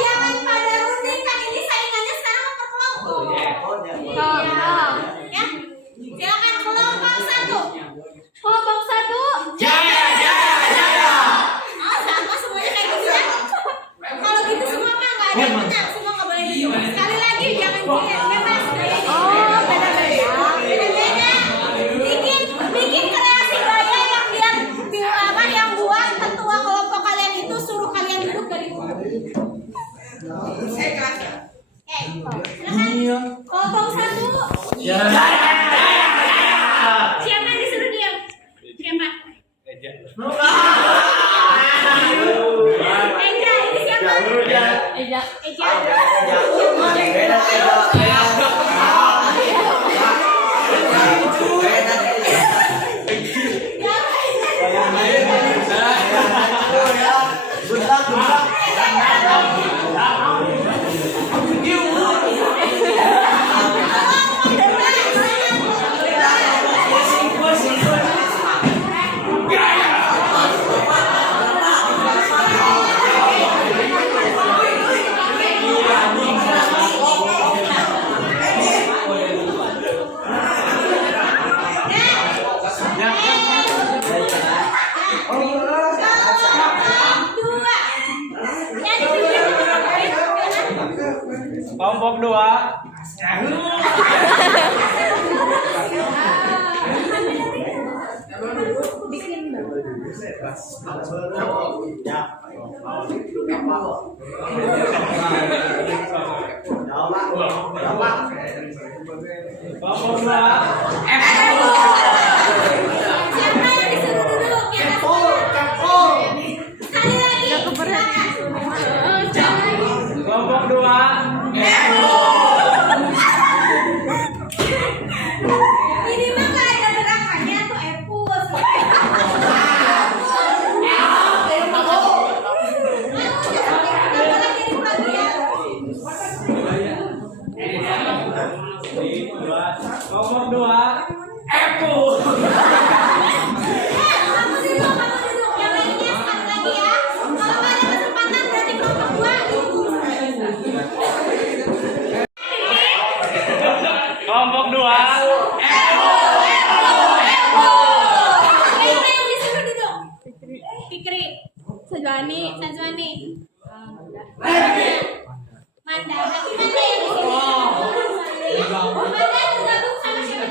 Jangan pada runding kan, ini saingannya sekarang per kelompok. Ya, silakan kelompok satu. Kelompok satu. Jaya. Oh sama semuanya kayak gitu ya. Kalau gitu semua mah nggak ada yang menang, semua nggak boleh duduk. Sekali lagi jangan bebas gayanya. Oh beda-beda. Bikin kreasi gaya yang yang buat ketua kelompok kalian itu suruh kalian duduk dari bawah. Silakan. Kelompok satu. Siapa yang disuruh diam? Siapa? Eja, ini siapa? Eja. Kelompok 2. Kelompok 2. Sanjuani. Manda. Berarti Manda yang di sini. Manda bergabung sama siapa?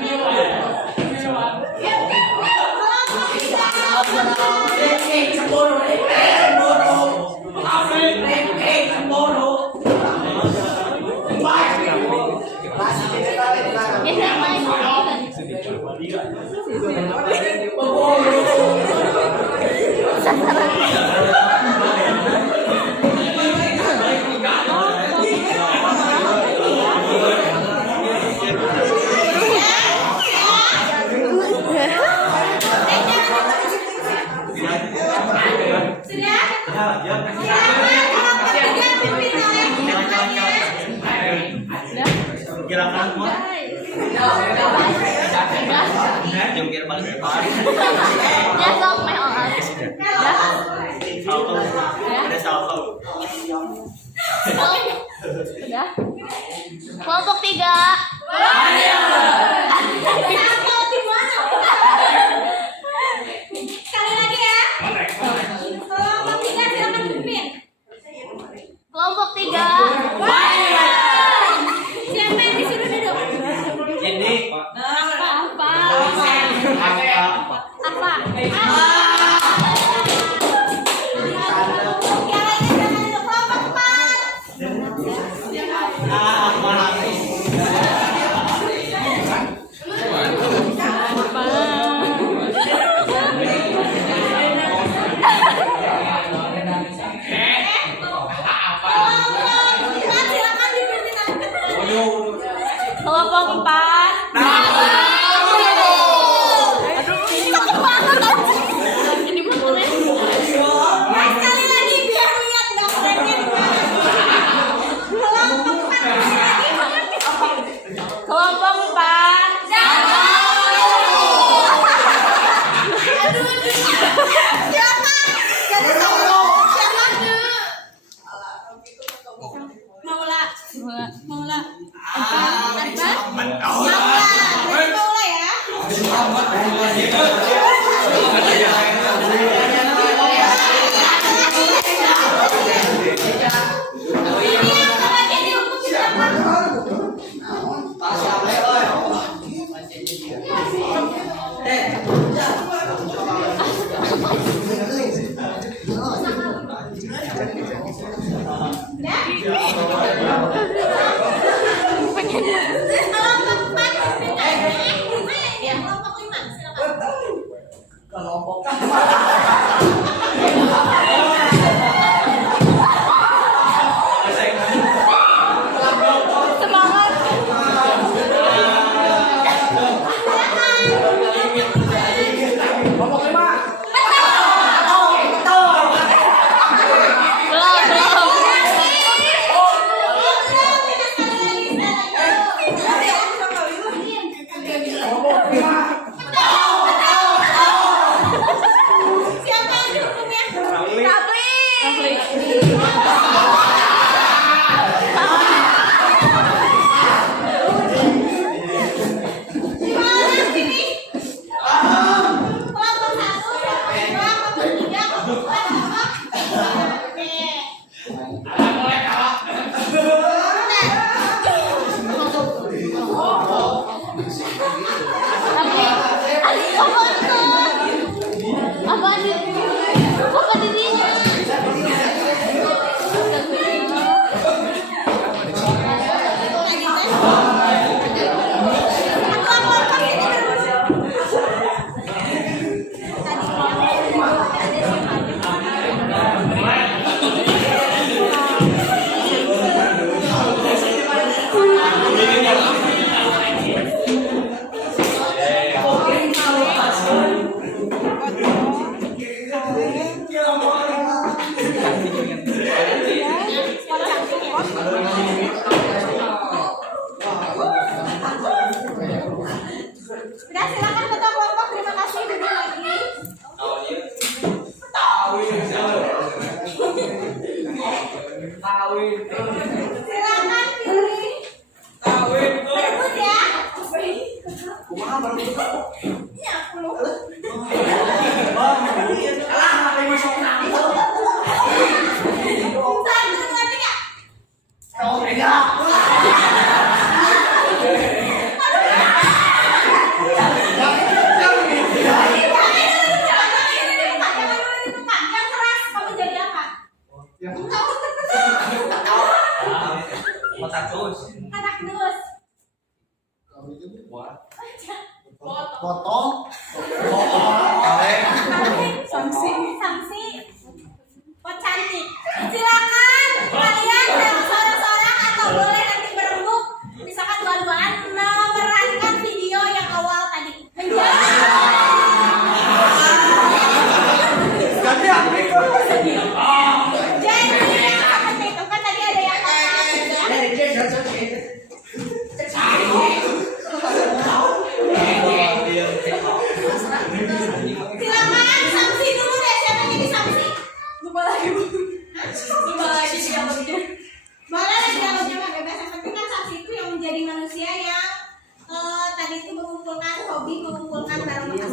Gerakan semua. Jungkir balik depan. Ya sok meh orang. Salto. Ada salto. Sudah. Kelompok 3. Sekali lagi ya. Kelompok 3 silakan pimpin. Kelompok 3. Siapa yang disuruh duduk? Ini. Apa? Kelompok 4. Takut banget ini motornya. Sekali lagi biar lihat gambarnya di mana. Kelompok 4. Maula. Maula ya. Sudah, silakan ketua kelompok. Terima kasih. Duduk lagi. Silakan pilih. Berebut ya. Ini aku. Silakan sanksi dulu deh, siapa yang jadi sanksi? Lupa lagi Bu. Lupa lagi jawabnya. Boleh jawabnya mah bebas. Yang penting kan sanksi itu yang menjadi manusia yang tadi itu mengumpulkan hobi, mengumpulkan barang bekas.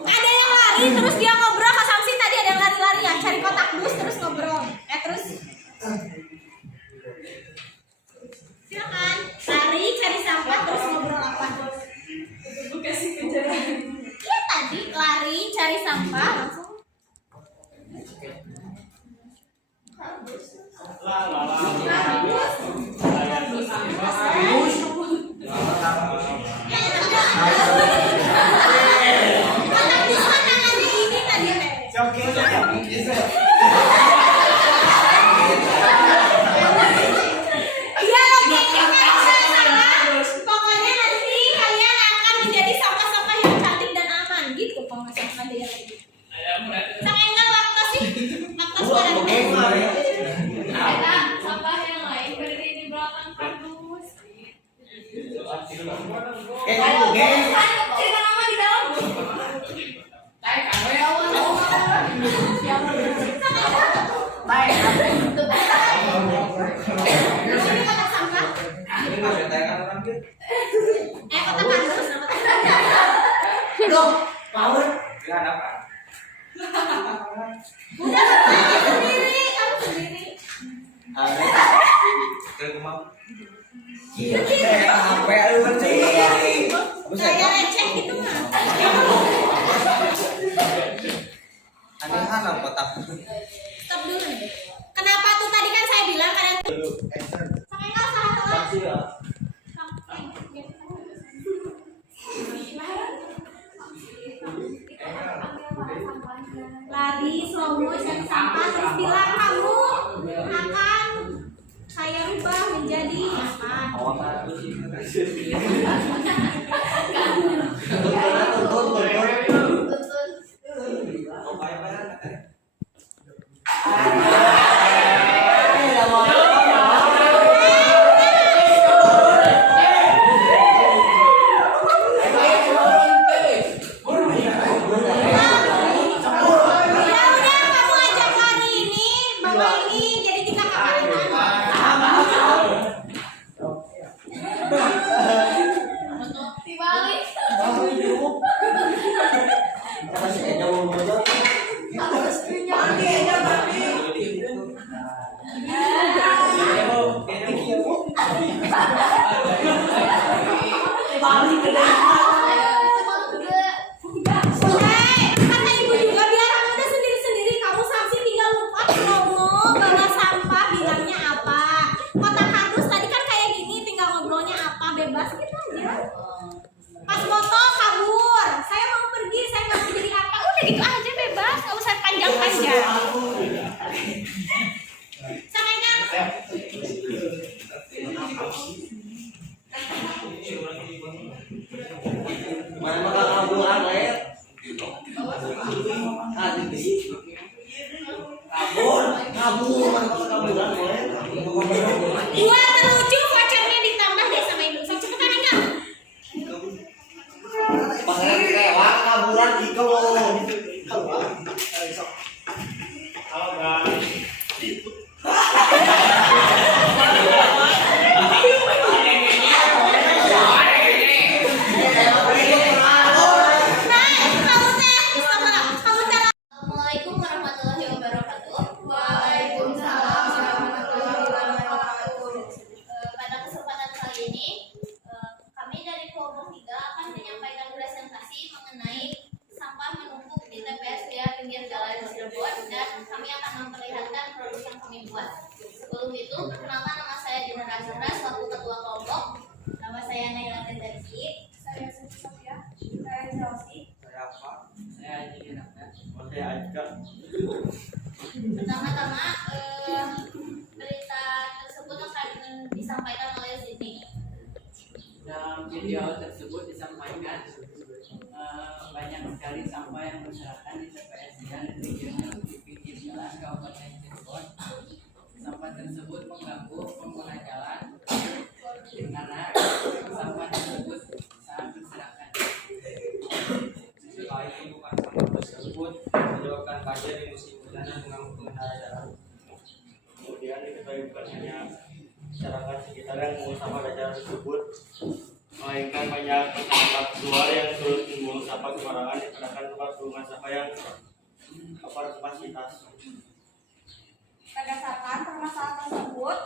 Ada yang lari terus dia ngobrol ke sanksi tadi, ada yang lari-lari ya cari kotak dus terus ngobrol. Terus silakan lari cari sampah terus ngobrol apa? Kasih kejaran. Iya tadi lari cari sampah langsung. Kotak dus kan namanya ini tadi iya pokoknya nanti kalian akan menjadi sampah-sampah yang cantik dan aman gitu kalau nggak salah dia lagi. Saya ingat waktu sih Ada sampah yang lain berdiri di belakang kardus. Cerita nama di dalam. ini kotak sampah. Kotak kardus udah sendiri, kamu sendiri. Saya receh gitu mah. Stop dulu nih. Kenapa tuh tadi kan saya bilang kalian tuh sampai nggak salah. Lari slow motion sampah terus bilang kamu akan saya rubah menjadi apa? Ya udah kamu ajak lari ini, bawa ini jadi kita Dibalik. Kata ibu juga biar kamu udah sendiri-sendiri, kamu sanksi tinggal lupa ngomong bawa sampah bilangnya apa. Kotak kardus tadi kan kayak gini, tinggal ngobrolnya apa, bebas gitu aja. Pas foto kabur, saya mau pergi, saya nggak mau jadi apa, udah gitu aja bebas, nggak usah panjang-panjang. Sampai kan? Dua terlucu vouchernya ditambah deh sama ibu. So cepetan aja. Assalamualaikum warahmatullahi wabarakatuh. Waalaikumsalam warahmatullahi wabarakatuh. Pada kesempatan kali ini, kami dari kelompok 3 akan menyampaikan presentasi mengenai sampah menumpuk di TPS Ria pinggir jalan Cirebon dan kami akan memperlihatkan produk yang kami buat. Sebelum itu, perkenalkan nama saya Dinara Zahra selaku ketua kelompok. Nama saya Naila Tendaki. Saya Suci Sofia. Saya Chelsea. Pertama-tama, berita tersebut akan disampaikan oleh Sydney. Dalam video tersebut disampaikan banyak sekali sampah yang berserakan di TPS dan di pinggir jalan Kabupaten Cirebon. Sampah tersebut mengganggu pengguna jalan karena sampah tersebut sangat berserakan. saja di musim hujan dan mengganggu pengendara jalan. Kemudian diketahui bukan hanya masyarakat sekitar yang mengusaha pada jalan tersebut, melainkan banyak masyarakat luar yang turut membuang sampah sembarangan dikarenakan tempat pembuangan sampah yang over kapasitas. Berdasarkan permasalahan tersebut,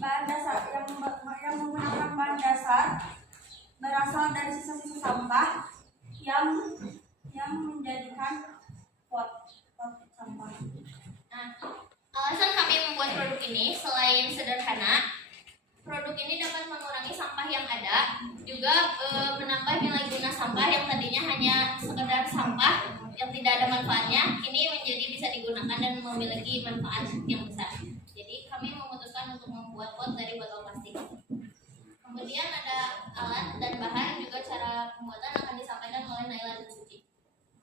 bahan dasar yang menggunakan bahan dasar berasal dari sisa-sisa sampah yang menjadikan pot sampah. Nah, alasan kami membuat produk ini selain sederhana, produk ini dapat mengurangi sampah yang ada, juga menambah nilai guna sampah yang tadinya hanya sekedar sampah yang tidak ada manfaatnya, kini menjadi bisa digunakan dan memiliki manfaat yang besar. Jadi kami memutuskan untuk membuat pot dari botol plastik. Kemudian ada alat dan bahan, juga cara pembuatan akan disampaikan oleh Naila dan Suci.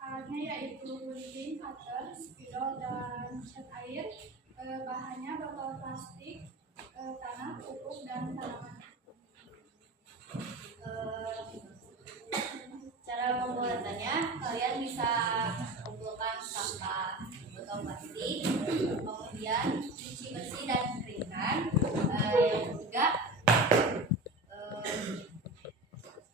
Alatnya yaitu lilin, cutter, spidol, dan cat air. Bahannya botol plastik, tanah, pupuk, dan tanaman. Cara pembuatannya, kalian bisa kumpulkan sampah botol plastik, kemudian cuci bersih dan keringkan. Yang ketiga,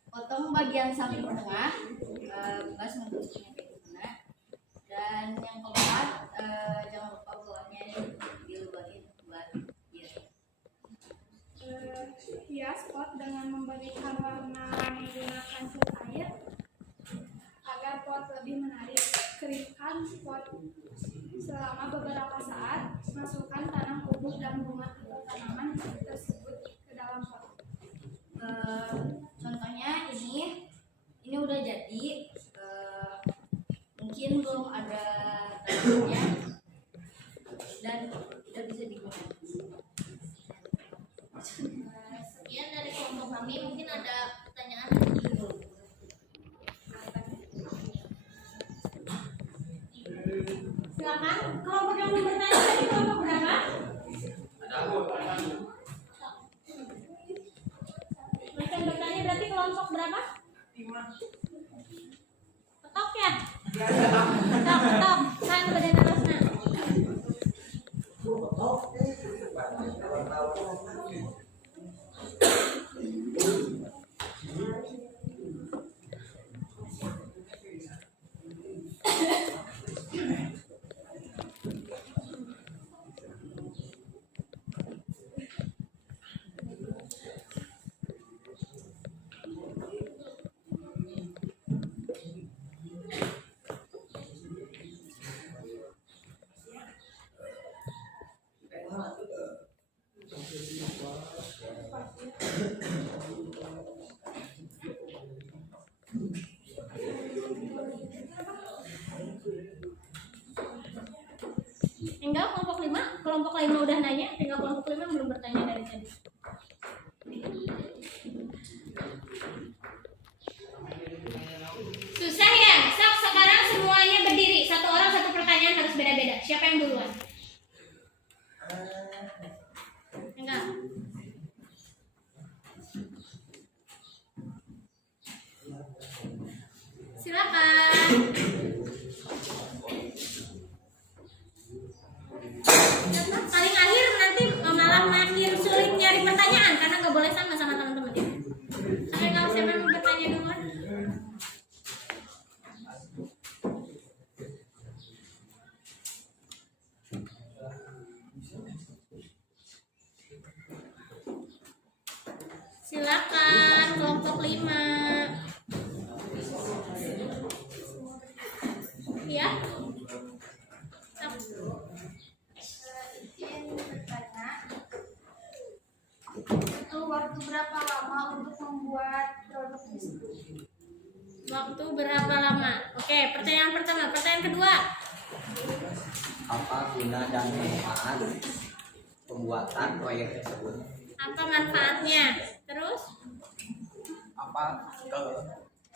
potong bagian samping tengah, bebas bentuknya kayak gimana. Dan yang keempat, jangan lupa bawahnya dilubahin buat biar Hias pot dengan memberikan warna menggunakan cat air agar pot lebih menarik. Keringkan pot selama beberapa saat. Masukkan tanam pupuk dan bunga atau tanaman tersebut ke dalam pot. Contohnya ini udah jadi, mungkin belum ada tanamannya dan tidak bisa digunakan. Sekian dari kelompok kami, mungkin ada pertanyaan. Silakan, kelompok yang mau bertanya tadi kelompok berapa? Yang bertanya berarti kelompok berapa? 5. Ketok ya? Ketok. Kan badan terusnya. Tinggal kelompok 5 udah nanya, tinggal kelompok 5 yang belum bertanya dari tadi. Susah ya? Sok, sekarang semuanya berdiri. Satu orang satu pertanyaan, harus beda-beda. Siapa yang duluan? Enggak. Silakan. Paling akhir nanti malah makin sulit nyari pertanyaan karena nggak boleh sama teman-teman ya. Oke, kalau siapa yang mau bertanya duluan? Silakan kelompok 5. Ya. Waktu berapa lama untuk membuat produk tersebut? Waktu berapa lama? Oke, pertanyaan pertama. Pertanyaan kedua. Apa guna dan manfaat pembuatan proyek tersebut? Apa manfaatnya? Terus? Apa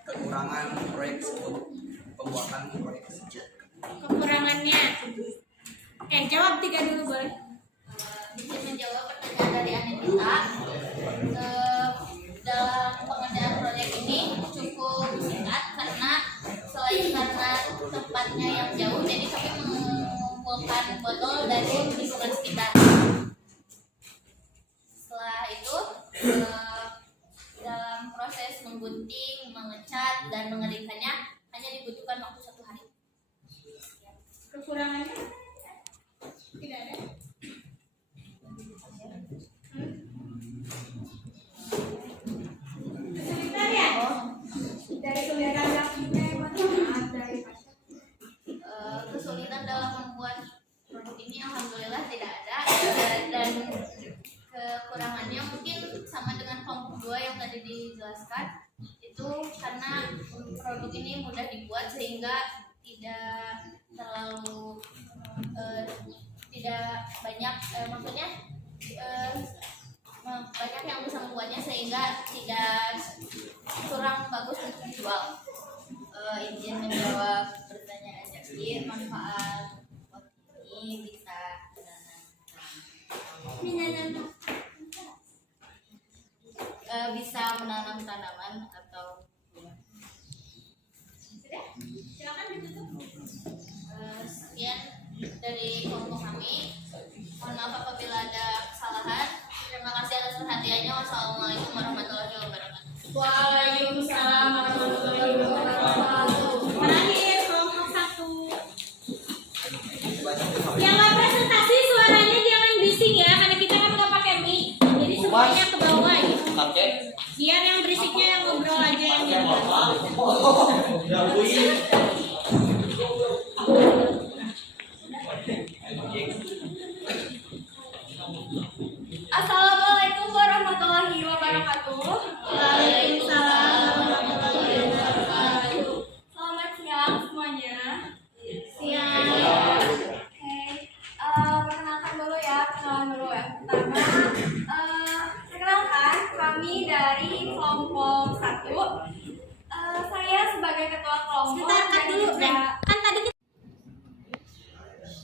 kekurangan proyek tersebut? Pembuatan proyek tersebut. Kekurangannya. Oke, jawab 3 dulu boleh. Bisa menjawab pertanyaan dari Anita. Dalam pengerjaan proyek ini cukup singkat karena selain karena tempatnya yang jauh, jadi kami membersihkan botol dari lingkungan sekitar. Setelah itu, dalam proses menggunting, mengecat, dan mengeringkannya hanya dibutuhkan waktu 1 hari. Kekurangannya tidak ada. Kesulitan ya? Dari selera grafiknya dari Kesulitan dalam membuat produk ini alhamdulillah tidak ada, dan kekurangannya mungkin sama dengan kelompok 2 yang tadi dijelaskan, itu karena produk ini mudah dibuat sehingga tidak terlalu tidak banyak maksudnya banyak yang bisa membuatnya sehingga tidak kurang bagus untuk dijual. Izin menjawab pertanyaan Jakir, manfaat pot ini bisa bisa menanam tanaman atau sudah? Silakan ditutup. sekian dari kelompok kami. Mohon maaf apabila ada kesalahan. Terima kasih atas perhatiannya. Wassalamualaikum warahmatullahi wabarakatuh. Waalaikumsalam warahmatullahi wabarakatuh. Terakhir kelompok 1. Yang nggak presentasi suaranya jangan bising ya, karena kita kan nggak pakai mic, jadi semuanya ke bawah gitu. Biar yang berisiknya yang ngobrol aja yang di atas. Assalamualaikum warahmatullahi wabarakatuh. Waalaikumsalam warahmatullahi wabarakatuh. Selamat siang semuanya. Siang. Oke, perkenalkan dulu ya. Pertama, perkenalkan kami dari kelompok 1. Saya sebagai ketua kelompok. Sebentar, dulu deh. Kan tadi kita...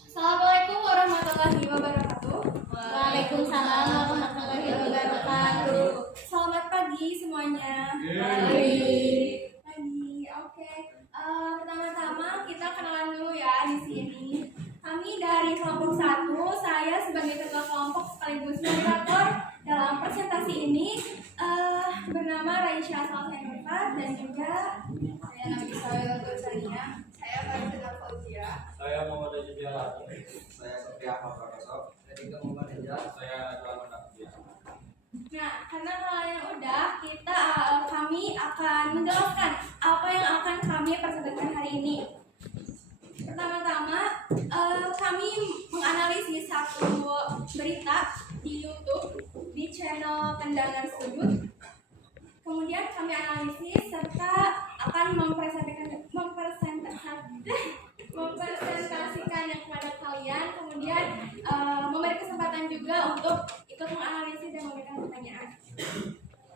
Assalamualaikum warahmatullahi wabarakatuh. Waalaikumsalam warahmatullahi wabarakatuh. Selamat pagi semuanya. Pagi. Oke. Pertama-tama kita kenalan dulu ya di sini. Kami dari kelompok 1. Saya sebagai ketua kelompok sekaligus moderator dalam presentasi ini bernama Raisya Salsenurfa, dan juga saya Nabi Sawil Gursania. Saya Faizal Fauzia. Saya Muhammad Ajibiala. Saya Setia Mahfrakasov. Saya Dika Muhammad Ejah. Saya Juan Abdiya. Nah, karena hal yang udah, kami akan menjelaskan apa yang akan kami presentasikan hari ini. Pertama-tama, kami menganalisis satu berita di YouTube di channel Tendangan Sudut. Kemudian kami analisis serta akan mempresentasikannya kepada kalian. Kemudian memberi kesempatan juga untuk ikut menganalisis dan memberikan pertanyaan.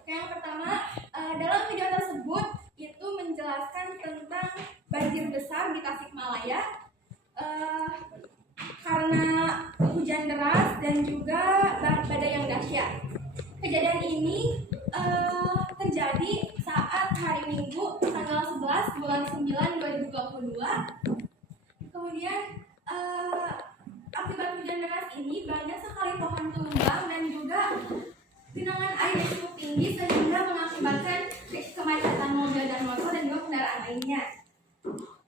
Oke, yang pertama, dalam video tersebut itu menjelaskan tentang banjir besar di Tasikmalaya karena hujan deras dan juga badai yang dahsyat. Kejadian ini terjadi saat hari Minggu tanggal 11 bulan 9 2022. Kemudian akibat hujan deras ini banyak sekali pohon tumbang dan juga genangan air yang cukup tinggi sehingga mengakibatkan kemacetan mobil dan motor dan juga kendaraan lainnya.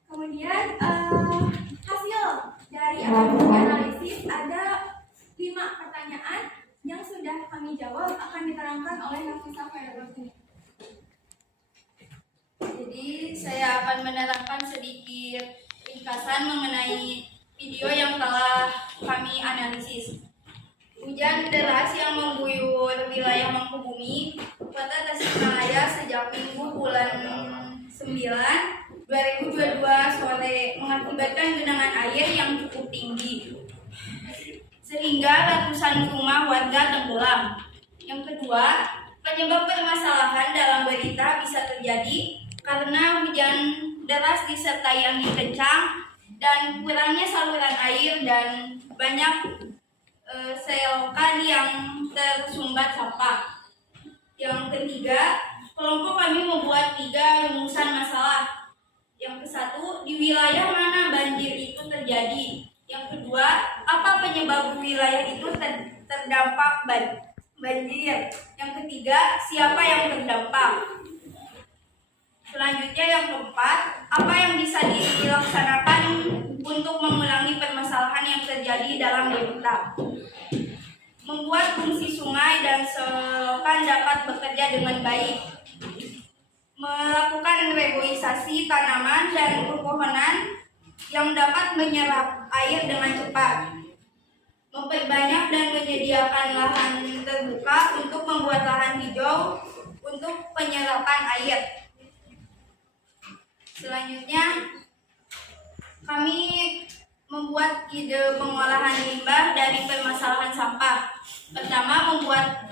Kemudian hasil dari analisis ada 5 pertanyaan yang sudah kami jawab akan diterangkan oleh Nafisa Fairul. Jadi saya akan menerangkan sedikit ringkasan mengenai video yang telah kami analisis. Hujan deras yang mengguyur wilayah Mangkubumi, Kota Tasikmalaya sejak Minggu bulan 9 2022 sore mengakibatkan genangan air yang cukup tinggi sehingga ratusan rumah warga tenggelam. Yang kedua, penyebab permasalahan dalam berita bisa terjadi karena hujan deras disertai angin kencang dan kurangnya saluran air dan banyak selokan yang tersumbat sampah. Yang ketiga, kelompok kami membuat 3 rumusan masalah. Yang ke-1, di wilayah mana banjir itu terjadi. Yang kedua, apa penyebab wilayah itu terdampak banjir? Yang ketiga, siapa yang terdampak? Selanjutnya yang keempat, apa yang bisa dilaksanakan untuk mengurangi permasalahan yang terjadi dalam Delta? Membuat fungsi sungai dan selokan dapat bekerja dengan baik. Melakukan reboisasi tanaman dan pepohonan yang dapat menyerap air dengan cepat. Memperbanyak dan menyediakan lahan terbuka untuk membuat lahan hijau untuk penyerapan air. Selanjutnya, kami membuat ide pengolahan limbah dari permasalahan sampah. Pertama, membuat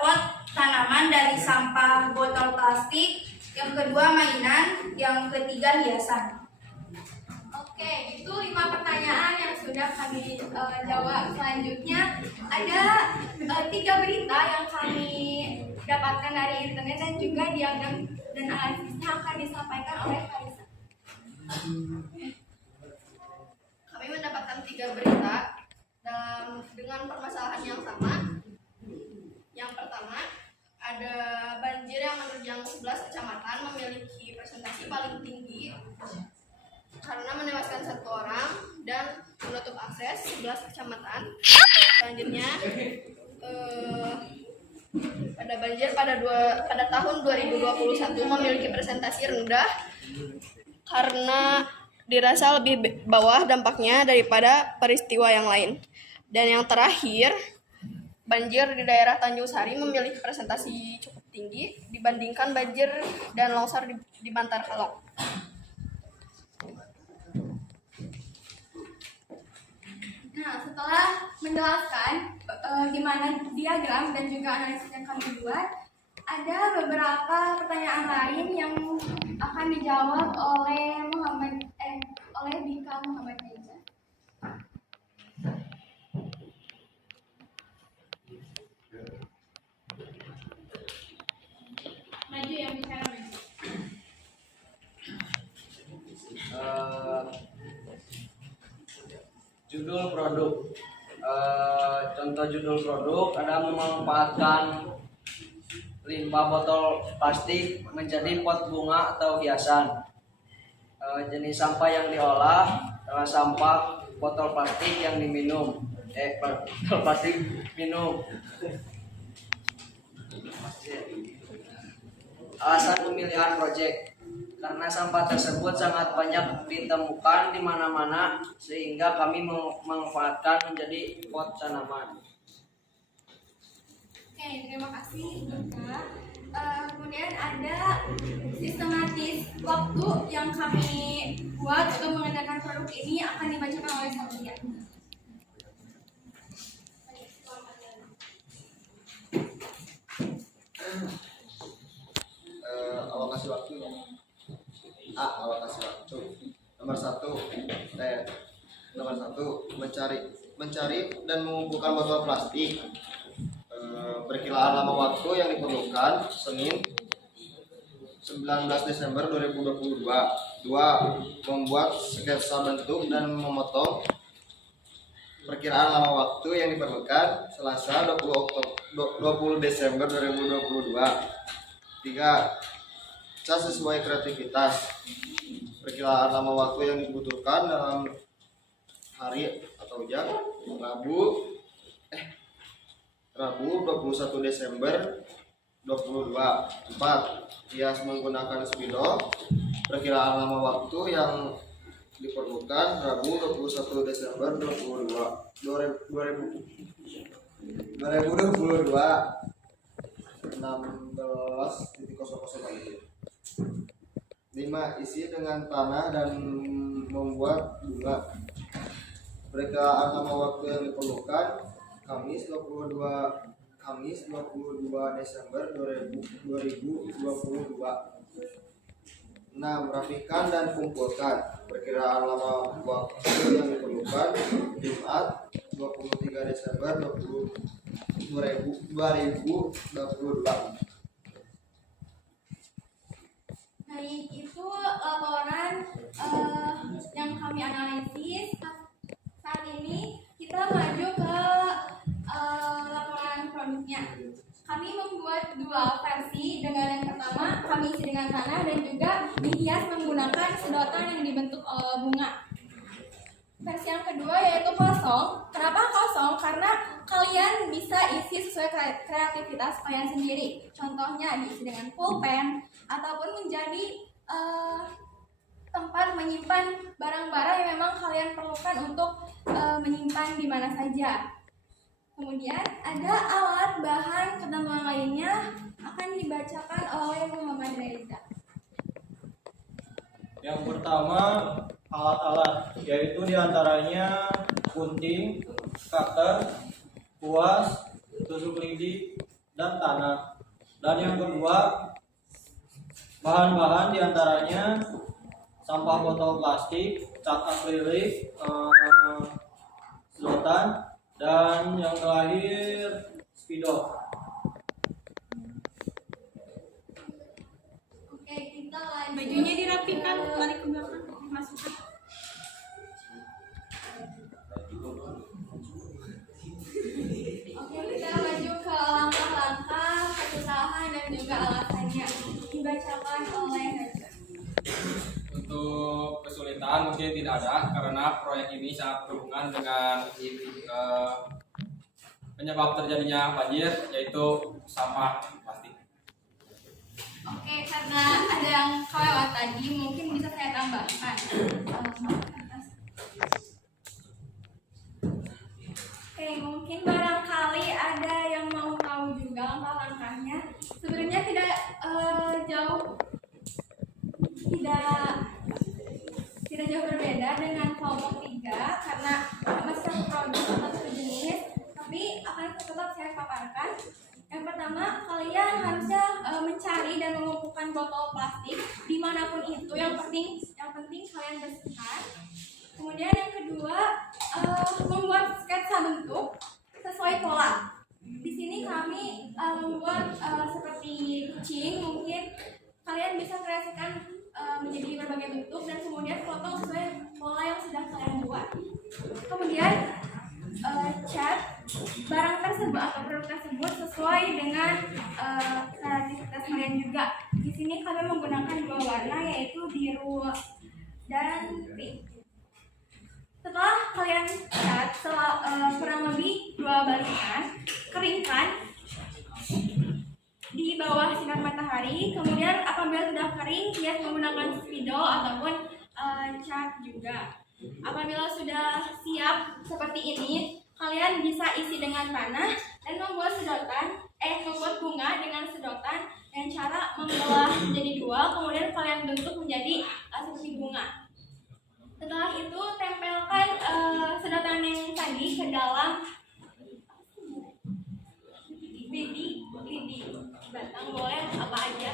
pot tanaman dari sampah botol plastik. Yang kedua, mainan. Yang ketiga, hiasan. Oke, itu 5 pertanyaan yang sudah kami jawab. Selanjutnya ada 3 berita yang kami dapatkan dari internet dan juga diagram dan analisisnya akan disampaikan oleh Farisa. Kami mendapatkan 3 berita dengan permasalahan yang sama. Yang pertama, ada banjir yang menerjang 11 kecamatan memiliki presentasi paling tinggi karena menewaskan 1 orang dan menutup akses 11 kecamatan. Selanjutnya, pada banjir pada tahun 2021 memiliki presentasi rendah karena dirasa lebih bawah dampaknya daripada peristiwa yang lain. Dan yang terakhir, banjir di daerah Tanjung Sari memiliki presentasi cukup tinggi dibandingkan banjir dan longsor di Bantar Kalong. Nah, setelah menjelaskan gimana diagram dan juga analisis yang kami buat, ada beberapa pertanyaan lain yang akan dijawab oleh Dika Muhammad Reza. Maju yang bicara maju. Judul produk. Contoh judul produk ada memanfaatkan limbah botol plastik menjadi pot bunga atau hiasan. Jenis sampah yang diolah adalah sampah botol plastik yang diminum. Botol plastik minum. Alasan pemilihan proyek karena sampah tersebut sangat banyak ditemukan di mana-mana sehingga kami memanfaatkan menjadi pot tanaman. Oke, terima kasih Dika. Kemudian ada sistematis waktu yang kami buat untuk mengerjakan produk ini akan dibacakan oleh Satria. Alokasi waktu. Alokasi waktu. Nomor 1, mencari dan mengumpulkan botol plastik. Perkiraan lama waktu yang diperlukan Senin 19 Desember 2022. 2. Membuat sketsa bentuk dan memotong. Perkiraan lama waktu yang diperlukan Selasa 20 Desember 2022. 3. Cas sesuai kreativitas. Perkiraan lama waktu yang dibutuhkan dalam hari atau jam Rabu 21 Desember 2022. 4. Hias menggunakan spidol. Perkiraan lama waktu yang diperlukan Rabu 21 Desember 2022. 16.00 pagi. 5. Isi dengan tanah dan membuat bunga. Perkiraan lama waktu yang diperlukan Kamis 22 Desember 2022. 6. Rapikan dan kumpulkan. Perkiraan lama waktu yang diperlukan Jumat 23 Desember 2022. Baik, itu laporan yang kami analisis. kami isi dengan tanah dan juga dihias menggunakan sedotan yang dibentuk bunga. Versi yang kedua yaitu kosong. Kenapa kosong? Karena kalian bisa isi sesuai kreativitas kalian sendiri. Contohnya diisi dengan pulpen ataupun menjadi tempat menyimpan barang-barang yang memang kalian perlukan untuk menyimpan di mana saja. Kemudian ada alat bahan ketentuan lainnya akan dibacakan oleh Muhammad Reza. Yang pertama, alat-alat, yaitu diantaranya gunting, cutter, kuas, tusuk lidi, dan tanah. Dan yang kedua, bahan-bahan diantaranya sampah botol plastik, cat akrilik, sedotan, dan yang terakhir spidol. Oke, kita lanjut. Bajunya dirapikan, balik ke belakang, dimasukkan. Oke, kita maju ke langkah-langkah perusahaan dan juga alasannya. Dibacakan oleh Reza. Untuk kesulitan mungkin tidak ada karena proyek ini sangat berhubungan dengan penyebab terjadinya banjir, yaitu sampah plastik. Oke, karena ada yang kelewat tadi, mungkin bisa saya tambahkan. Oke, mungkin barangkali ada yang mau tahu juga langkah-langkahnya. Sebenarnya tidak jauh berbeda dengan kelompok 3 karena masih satu produk atau satu jenis, tapi akan tetap saya paparkan. Yang pertama, kalian harusnya mencari dan mengumpulkan botol plastik dimanapun itu. Yang penting kalian bersihkan. Kemudian yang kedua, membuat sketsa bentuk sesuai pola. Di sini kami membuat seperti kucing. Mungkin kalian bisa kreasikan menjadi berbagai bentuk dan kemudian foto sesuai pola yang sudah kalian buat. Kemudian cat barang tersebut atau produk tersebut sesuai dengan kreativitas kalian juga. Di sini kalian menggunakan 2 warna yaitu biru dan pink. Setelah kalian cat kurang lebih 2 balikan, keringkan di bawah sinar matahari. Kemudian apabila sudah kering, hias menggunakan spidol ataupun cat juga. Apabila sudah siap seperti ini, kalian bisa isi dengan tanah dan membuat bunga dengan sedotan dengan cara membelah menjadi 2, kemudian kalian bentuk menjadi seperti bunga. Setelah itu tempelkan sedotan yang tadi ke dalam lidi batang, boleh apa aja.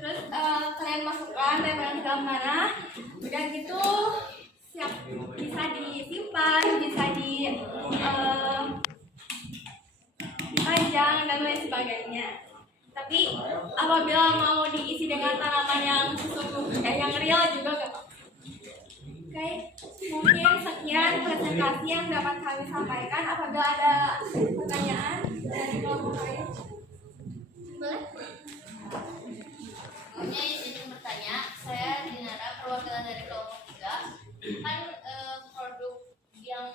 Terus kalian masukkan tempelkan ke dalam tanah. Udah gitu siap, bisa disimpan, bisa dipajang dan lain sebagainya. Tapi apabila mau diisi dengan tanaman yang yang real juga gak apa-apa. Oke, mungkin sekian presentasi yang dapat kami sampaikan. Apabila ada pertanyaan dari kelompok lain, boleh? Punya izin bertanya, saya Dinara, perwakilan dari kelompok 3. Kan produk yang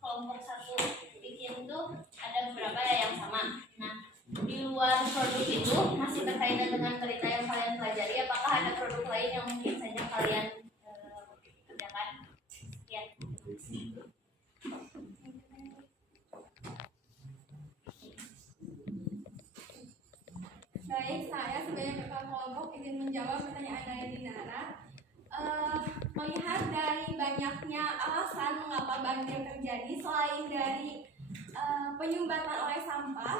kelompok 1 bikin tuh ada beberapa ya yang sama. Nah, di luar produk itu masih berkaitan dengan berita yang kalian pelajari, apakah ada produk lain yang mungkin saja kalian kerjakan? Ya. Baik, saya sebagai ketua kelompok ingin menjawab pertanyaan dari Dinara. Melihat dari banyaknya alasan mengapa banjir terjadi, selain dari penyumbatan oleh sampah,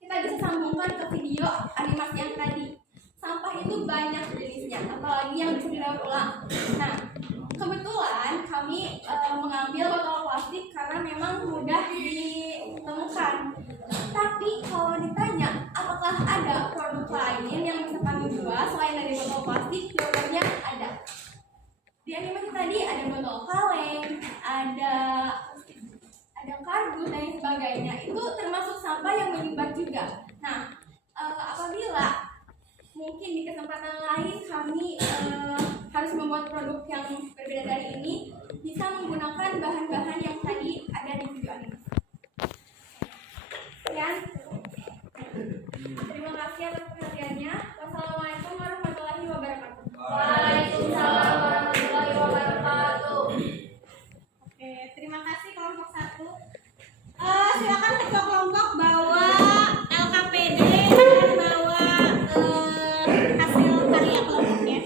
kita bisa sambungkan ke video animasi yang tadi. Sampah itu banyak jenisnya, apalagi yang bisa didaur ulang. Nah, kebetulan kami mengambil botol plastik karena memang mudah ditemukan. Tapi kalau ditanya apakah ada produk lain yang bisa kami buat selain dari botol plastik, jawabannya ada. Di animasi tadi ada botol kaleng, ada kardus dan sebagainya. Itu termasuk sampah yang menyumbat juga. Nah, apabila mungkin di kesempatan lain kami harus membuat produk yang berbeda dari ini, bisa menggunakan bahan-bahan yang tadi ada di video ini. Sekian. Terima kasih atas perhatiannya. Wassalamualaikum warahmatullahi wabarakatuh. Waalaikumsalam warahmatullahi wabarakatuh. Oke, terima kasih kelompok 1. Silakan ketua kelompok bawa LKPD dan bawa hasil karya kelompoknya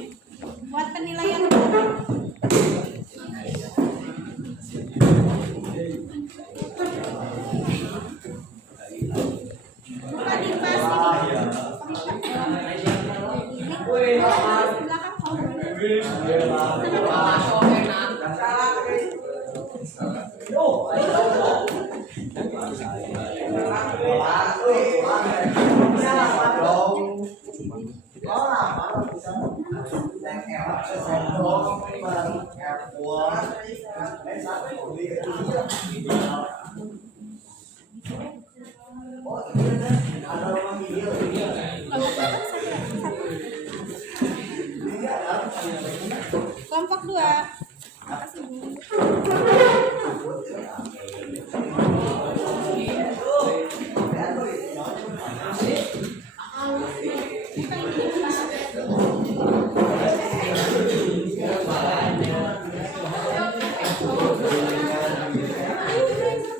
buat penilaian. Buka di pas kelompok 2.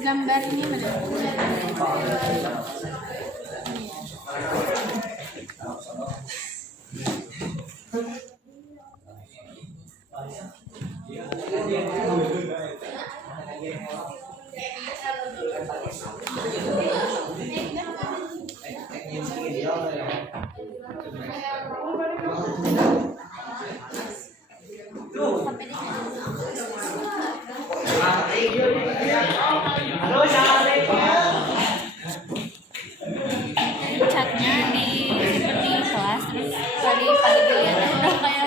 Gambar ini mana? Catnya di seperti kelas, terus tadi pagi dilihatnya udah kayak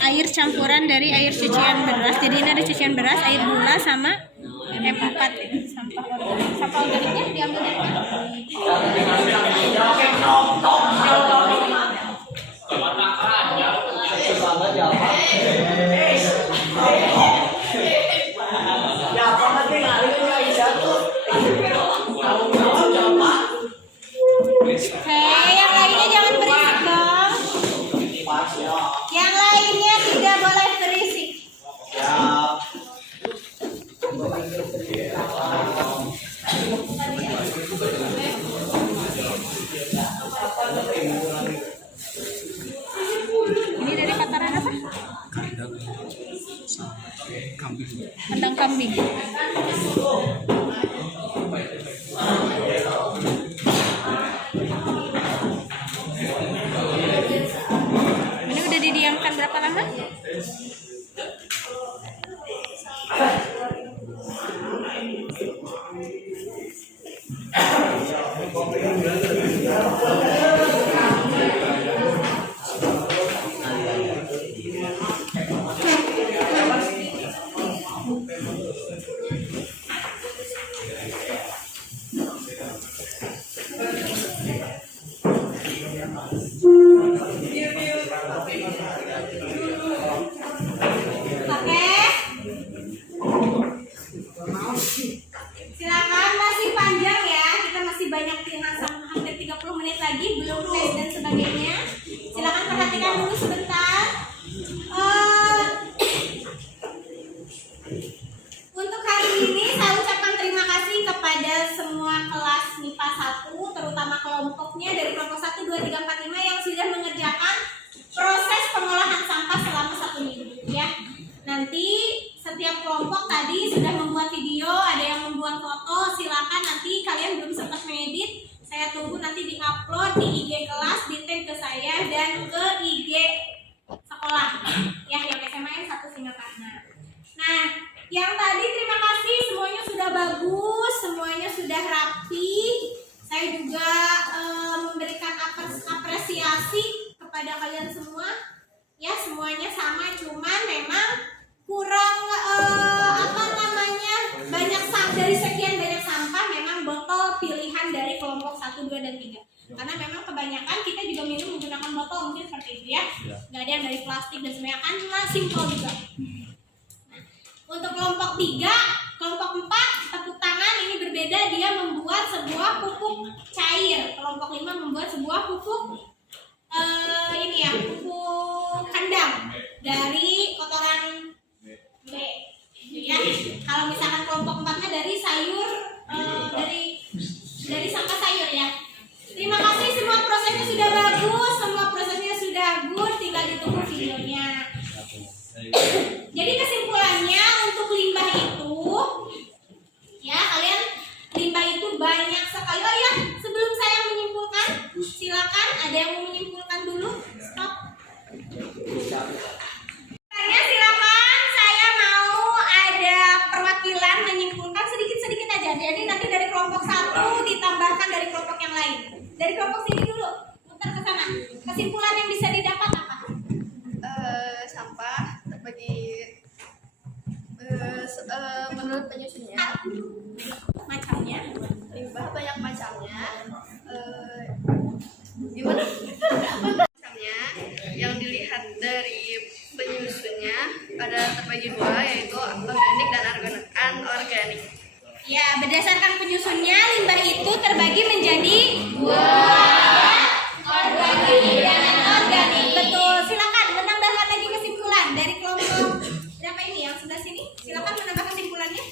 air campuran dari air cucian beras. Jadi ini ada cucian beras, air gula sama M4 sampah organik. Sampah organiknya diambil dari mana? Hei, yang lainnya jangan berisik dong. Yang lainnya tidak boleh berisik. Ini dari kotoran apa? Kandang kambing. Ini udah didiamkan berapa lama? Silakan, masih panjang ya, kita masih banyak hampir 30 menit lagi, belum tes dan sebagainya. Silakan perhatikan dulu sebentar. Untuk hari ini saya ucapkan terima kasih kepada semua kelas MIPA 1, terutama kelompoknya dari kelompok 1, 2, 3, 4, 5 yang sudah mengerjakan proses pengolahan sampah selama 1 minggu ya. Nanti setiap kelompok tadi sudah membuat video, ada yang membuat foto, silakan nanti kalian belum sempat ngedit, saya tunggu nanti di-upload di IG kelas, di-tag ke saya dan ke IG sekolah ya, yang SMA 1 Singaparna. Nah, yang tadi terima kasih, semuanya sudah bagus, semuanya sudah rapi. Saya juga memberikan apresiasi semuanya sama, cuman memang kurang banyak dari sekian banyak sampah memang botol pilihan dari kelompok 1, 2, dan 3. Karena memang kebanyakan kita juga minum menggunakan botol, mungkin seperti itu ya. Nggak ada yang dari plastik dan semuanya, kan simpel juga. Nah, untuk kelompok 3, kelompok 4 tepuk tangan ini berbeda, dia membuat sebuah pupuk cair. Kelompok 5 membuat sebuah pupuk pupuk kandang dari kotoran B. Ya, kalau misalkan kelompok 4-nya dari sayur, dari sampah sayur ya. Terima kasih, semua prosesnya sudah bagus, semua prosesnya sudah good, tinggal ditunggu videonya. Jadi kesimpulannya untuk limbah itu, ya kalian limbah itu banyak sekali. Oh ya, sebelum saya menyimpulkan, silakan ada yang mau menyimpulkan dulu. Stop. Silakan, saya mau ada perwakilan menyimpulkan sedikit-sedikit aja. Jadi nanti dari kelompok 1 ditambahkan dari kelompok yang lain. Dari kelompok sini dulu, muter ke sana. Kesimpulan yang bisa didapat apa? Sampah terbagi menurut penyusunnya. Macamnya? Limbah banyak macamnya. Gimana? Macamnya yang dilihat dari penyusunnya ada terbagi 2, yaitu organik dan anorganik. Ya, berdasarkan penyusunnya limbah itu terbagi menjadi 2, organik dan anorganik. Betul. Silakan menambahkan lagi kesimpulan dari kelompok berapa ini yang sebelah sini? Silakan menambah kesimpulannya.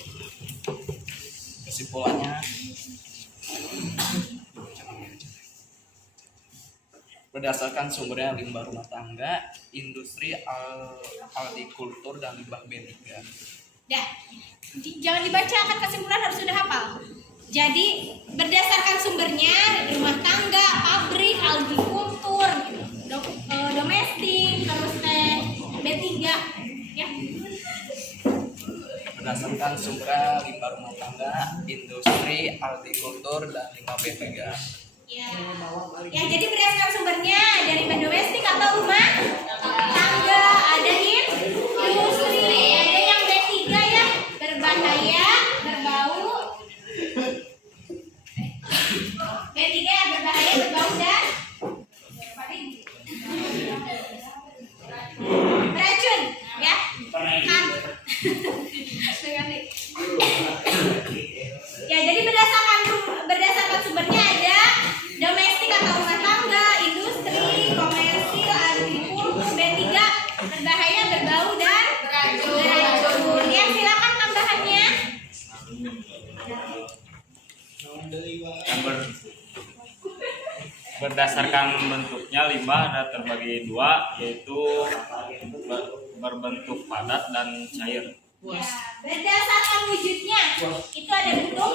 Kesimpulannya berdasarkan sumbernya limbah rumah tangga, industri, hortikultur, dan limbah B3. Dah, jangan dibaca, akan kesimpulan harus sudah hafal. Jadi berdasarkan sumbernya rumah tangga, pabrik, hortikultur, domestik, terus B3, ya. Berdasarkan sumbernya limbah rumah tangga, industri, hortikultur, dan limbah B3. Ya, jadi berdasarkan sumbernya dari limbah domestik atau rumah tangga, ada industri, ada yang B3 ya, berbahaya, berbau. B3 berbahaya, berbau, dan beracun, ya. Ya, jadi berdasarkan sumbernya ada domestik atau rumah tangga, industri, komersil, agrikultur, B3, berbahaya, berbau, dan beracun. Ya, silakan tambahannya. Berdasarkan bentuknya limbah ada terbagi 2, yaitu berbentuk padat dan cair. Ya, berdasarkan wujudnya itu ada bentuk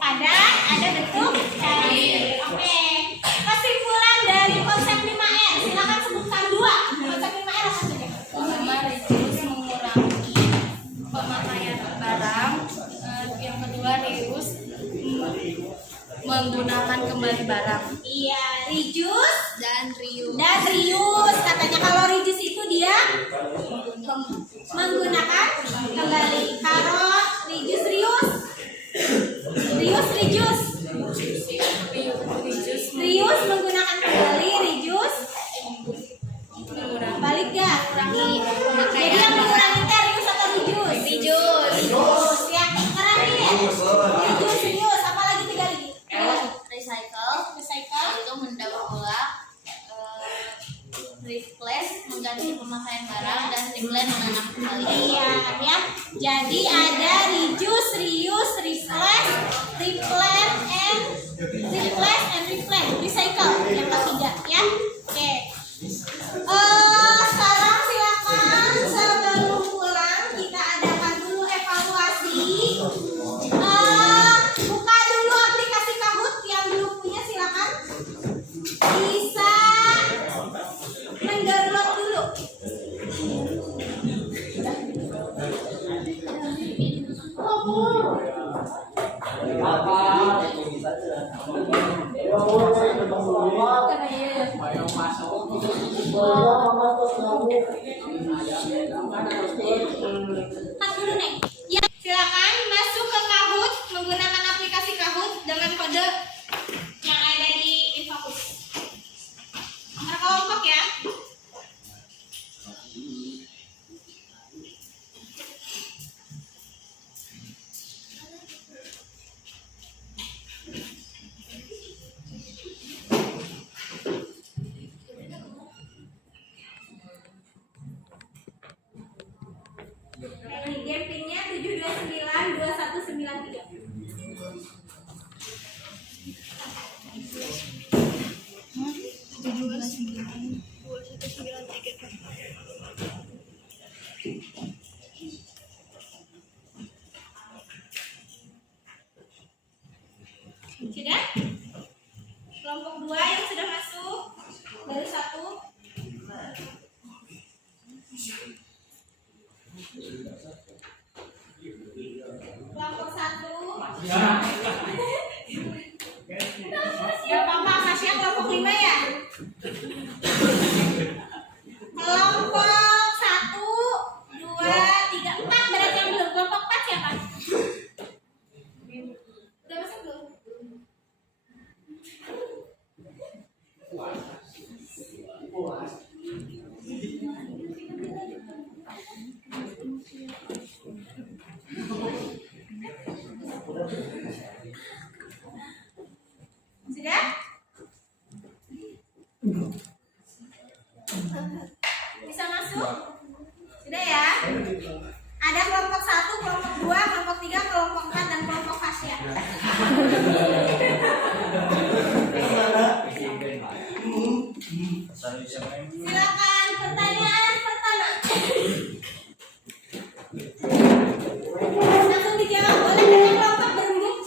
padat, ada bentuk cair. Oke. Kesimpulan dari konsep 5R, silakan sebutkan 2. Konsep 5R apa saja? Pertama, reduce, mengurangi pemakaian barang. Yang kedua, reuse, menggunakan kembali barang. Iya, reduce dan reuse. Dan reuse, katanya kalau reduce itu dia menggunakan kembali. Kalau reduce, reuse. Reuse menggunakan kembali, reduce balik gak? Kurangi Jadi yang mengurangi itu reuse atau reduce? Reduce. Ya, sekarang ini reduce, apa lagi 3 lagi? Recycle itu mendaur ulang, replace mengganti pemakaian barang, dan replant menanam kembali. Iya ya. Jadi ada reduce, reuse, replace, replant, recycle yang ketiga ya. Oke. Sekarang silakan sebelum pulang kita adakan dulu evaluasi. Buka dulu aplikasi Kahoot yang belum punya, silakan. Bisa mendownload dulu. Apa? Ya, silakan masuk ke Kahoot menggunakan aplikasi Kahoot dengan kode yang ada di Infocus. Nomor kelompok ya. Game pinnya 7292193. Sudah? Kelompok 2 yang sudah masuk baru 1. Kelompok 1. Ya, Bapak Masya kelompok 5 ya. Kelompok 1, 2, 3, 4 berarti yang belum. Kelompok 4 siapa? Udah masuk belum? Sudah? Bisa masuk? Sudah ya? Ada kelompok 1, kelompok 2, kelompok 3, kelompok 4, dan kelompok Fasya. Silakan pertanyaan pertama. Langsung dijawab boleh dengan kelompok berembuk.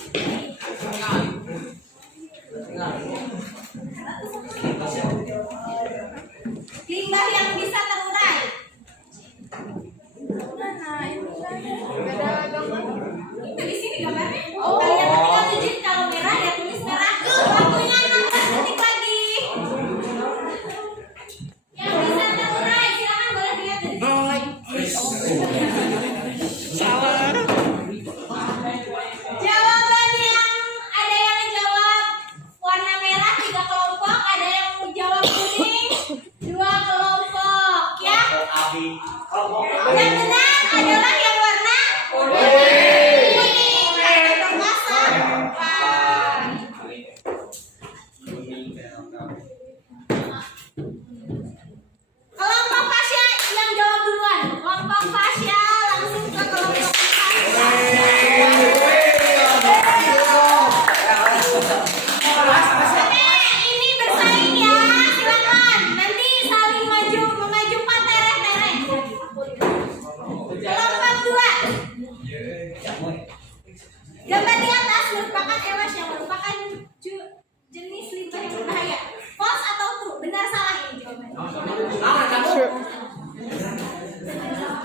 Limbah yang bisa terurai. Itu di sini gambarnya. Kalian ketika tujuh kalau merah ya tulis merah. Waktunya 16 detik lagi. Yang bisa terurai silakan boleh dilihat dari sini. Jawaban yang ada yang jawab warna merah 3 kelompok, ada yang jawab kuning 2 kelompok ya. Yang benar adalah yang warna kuning. Kelompok Fasya yang jawab duluan. Kelompok Fasya langsung ke kelompok ini bersaing ya, silakan. Nanti saling memaju patereh-tereh. Kelompok 2. Gambar di atas merupakan ewas yang merupakan jenis limbah yang berbahaya. False atau true? Benar salah ini jawabannya.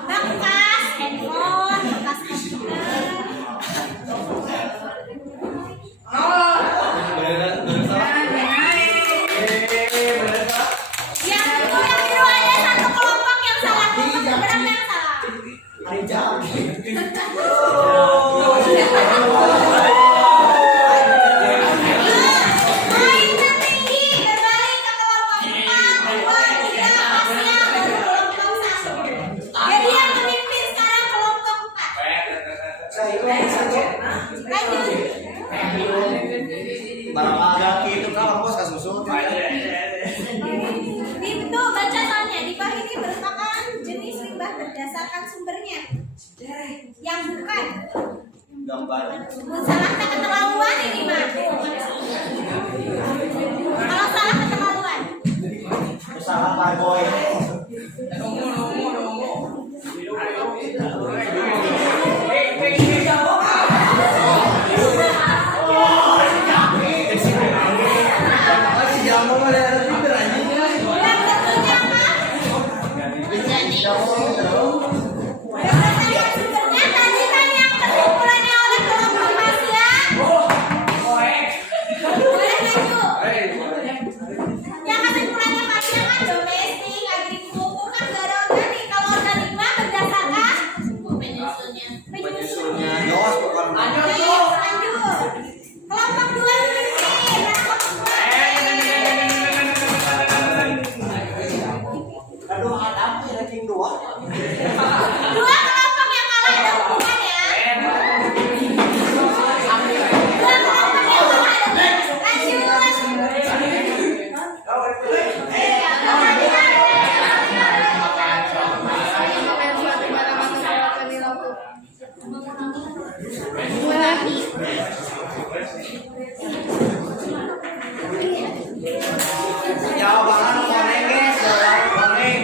Bekas handphone, bekas komputer. Yang biru ada 1 kelompok yang salah. Kelompok berapa yang salah? Poin tertinggi berbalik ke kelompok 4, 2, 3, Fasya, baru kelompok 1. Jadi yang memimpin sekarang kelompok 4. Lanjut. Barang ada gitu kalau bos kasih susu. Itu baca soalnya di bawah ini merupakan jenis limbah berdasarkan sumbernya. Yang bukan. Gambar. Salah keterlaluan ini mah. Kalau salah keterlaluan. Salah Pak Boy. Berdasarkan sumbernya tadi kan yang kesimpulannya oleh kelompok Fasya. Boleh maju. Yang kesimpulannya Fasya kan domestik, agrikultur kan gak ada ranking 2. Dua kelompok yang kalah ada hukuman ya. Dua kelompok yang kalah ada Jawabannya koneng guys, jawaban koneng.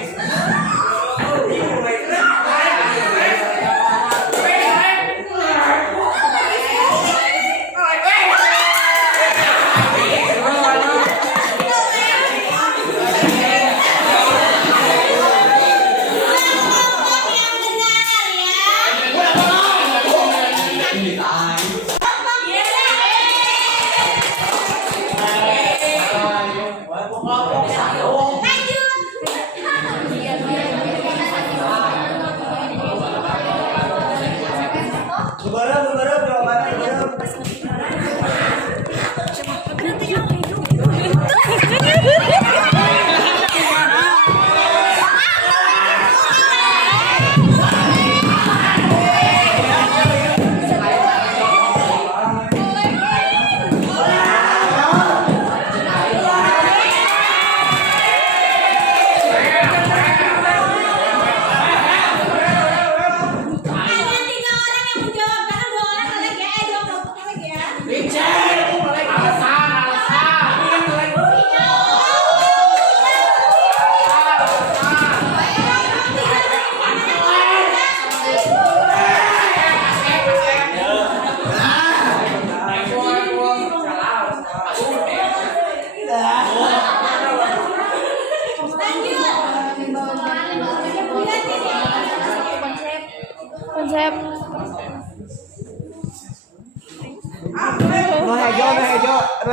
Beberapa jawabannya konsep.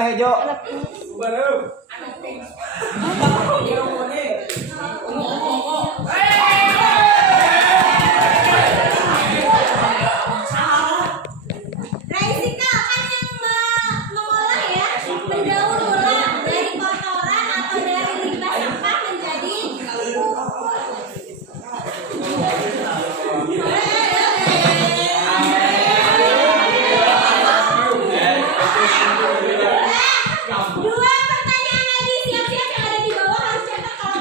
hejo. Raisika kan yang mengolah ya, mendaur ulang dari kotoran atau dari limbah sampah menjadi pupuk. Dua pertanyaan lagi, siap-siap yang ada di bawah harus cetak kalau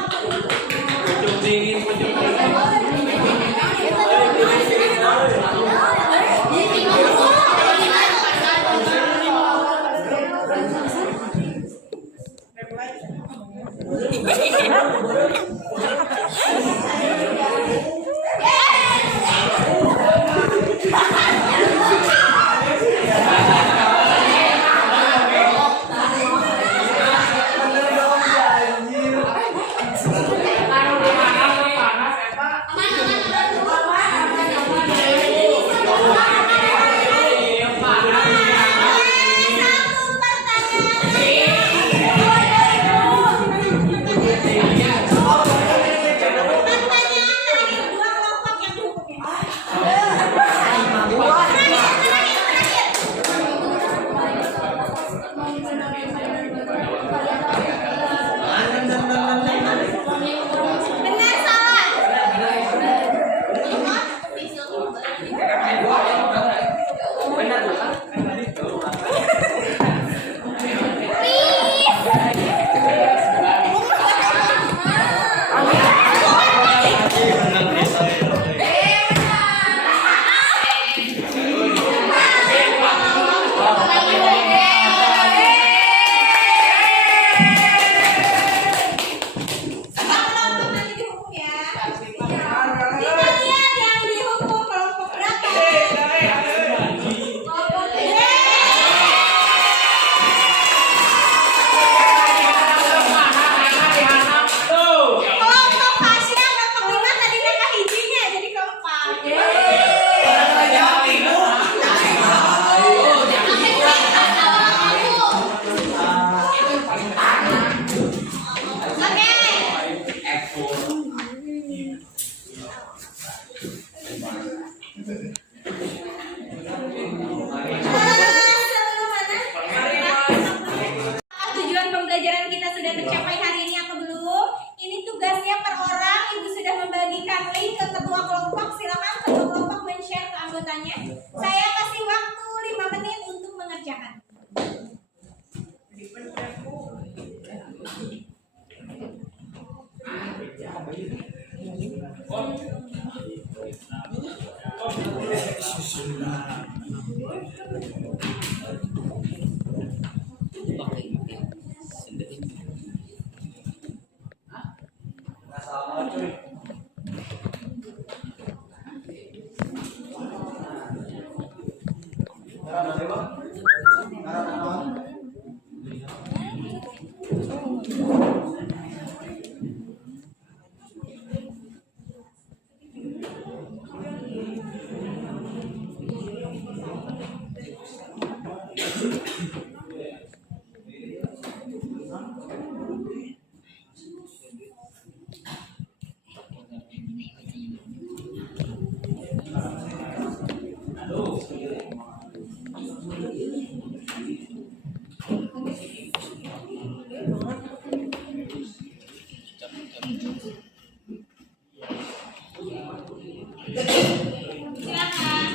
Silakan.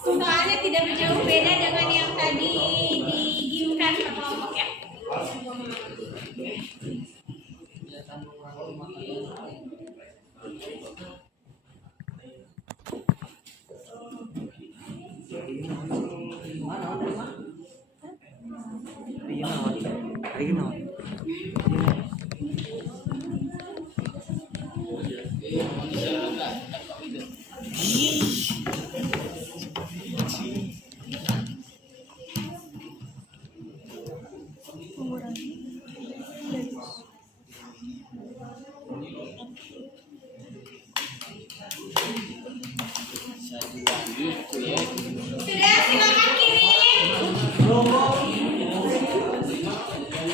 Soalnya tidak jauh beda dengan yang tadi digimkan per kelompok ya. Sudah, silakan kirim.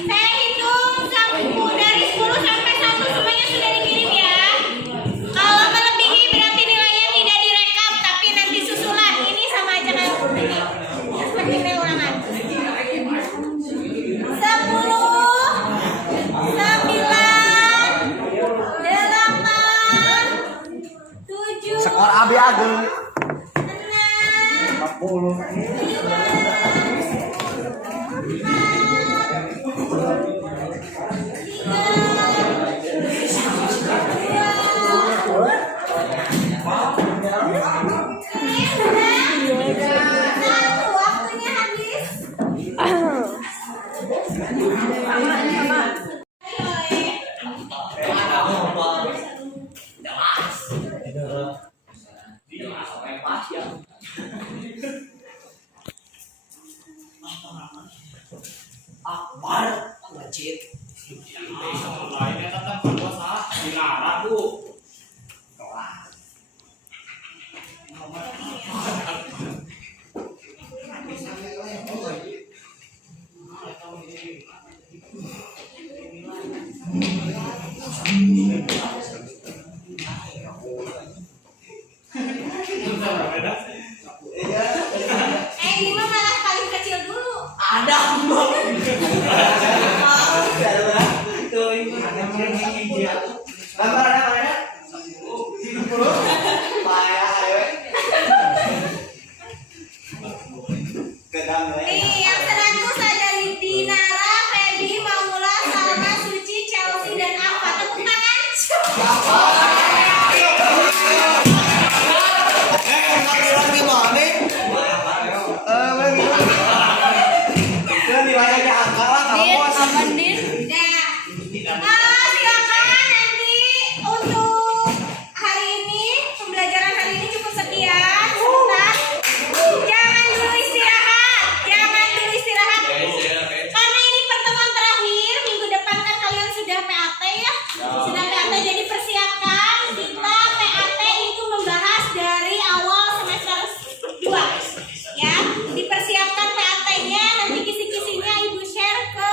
Saya hitung dari 10 sampai 1 semuanya sudah dikirim ya. Kalau melebihi berarti nilainya tidak direkap, tapi nanti susulan. Ini sama aja kayak seperti nilai ulangan. 10, 9, 8, 7. Skor abi ageng 40. Waktunya habis. Akbar wajib. Lainnya tetap berdosa dilarang Bu. Ini mah malah paling kecil dulu. Ada Nih, yang 100 ada Dinara, Feby, Maula, Salma, Suci, Chelsea, dan Alfa. Tepuk tangan. Silakan nanti untuk hari ini pembelajaran hari ini cukup sekian. Sebentar. Jangan dulu istirahat. Karena ini pertemuan terakhir minggu depan kan kalian sudah PAT ya. Sudah PAT, jadi persiapkan kita PAT itu membahas dari awal semester 2 ya. Dipersiapkan PAT-nya, nanti kisi-kisinya Ibu share ke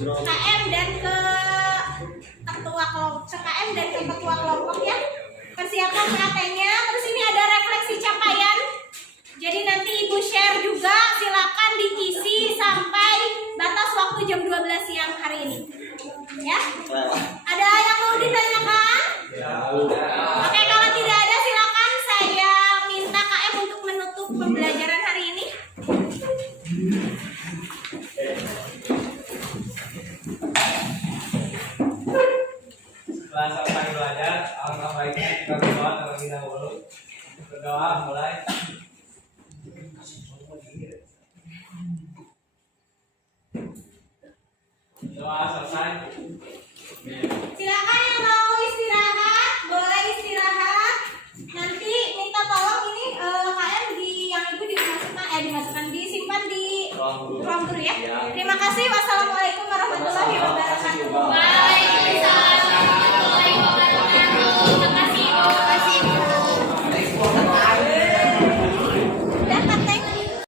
KM dan ke ketua kelompok ya. Persiapkan PAT-nya. Terus ini ada refleksi capaian. Jadi nanti Ibu share juga, silakan diisi sampai batas waktu jam 12 siang hari ini. Ya. Ada yang mau ditanyakan? Oke, kalau tidak ada silakan saya minta KM untuk menutup pembelajaran hari ini. Setelah selesai belajar, Alangkah baiknya kita berdoa terlebih dahulu. Berdoa mulai. Doa selesai. Silakan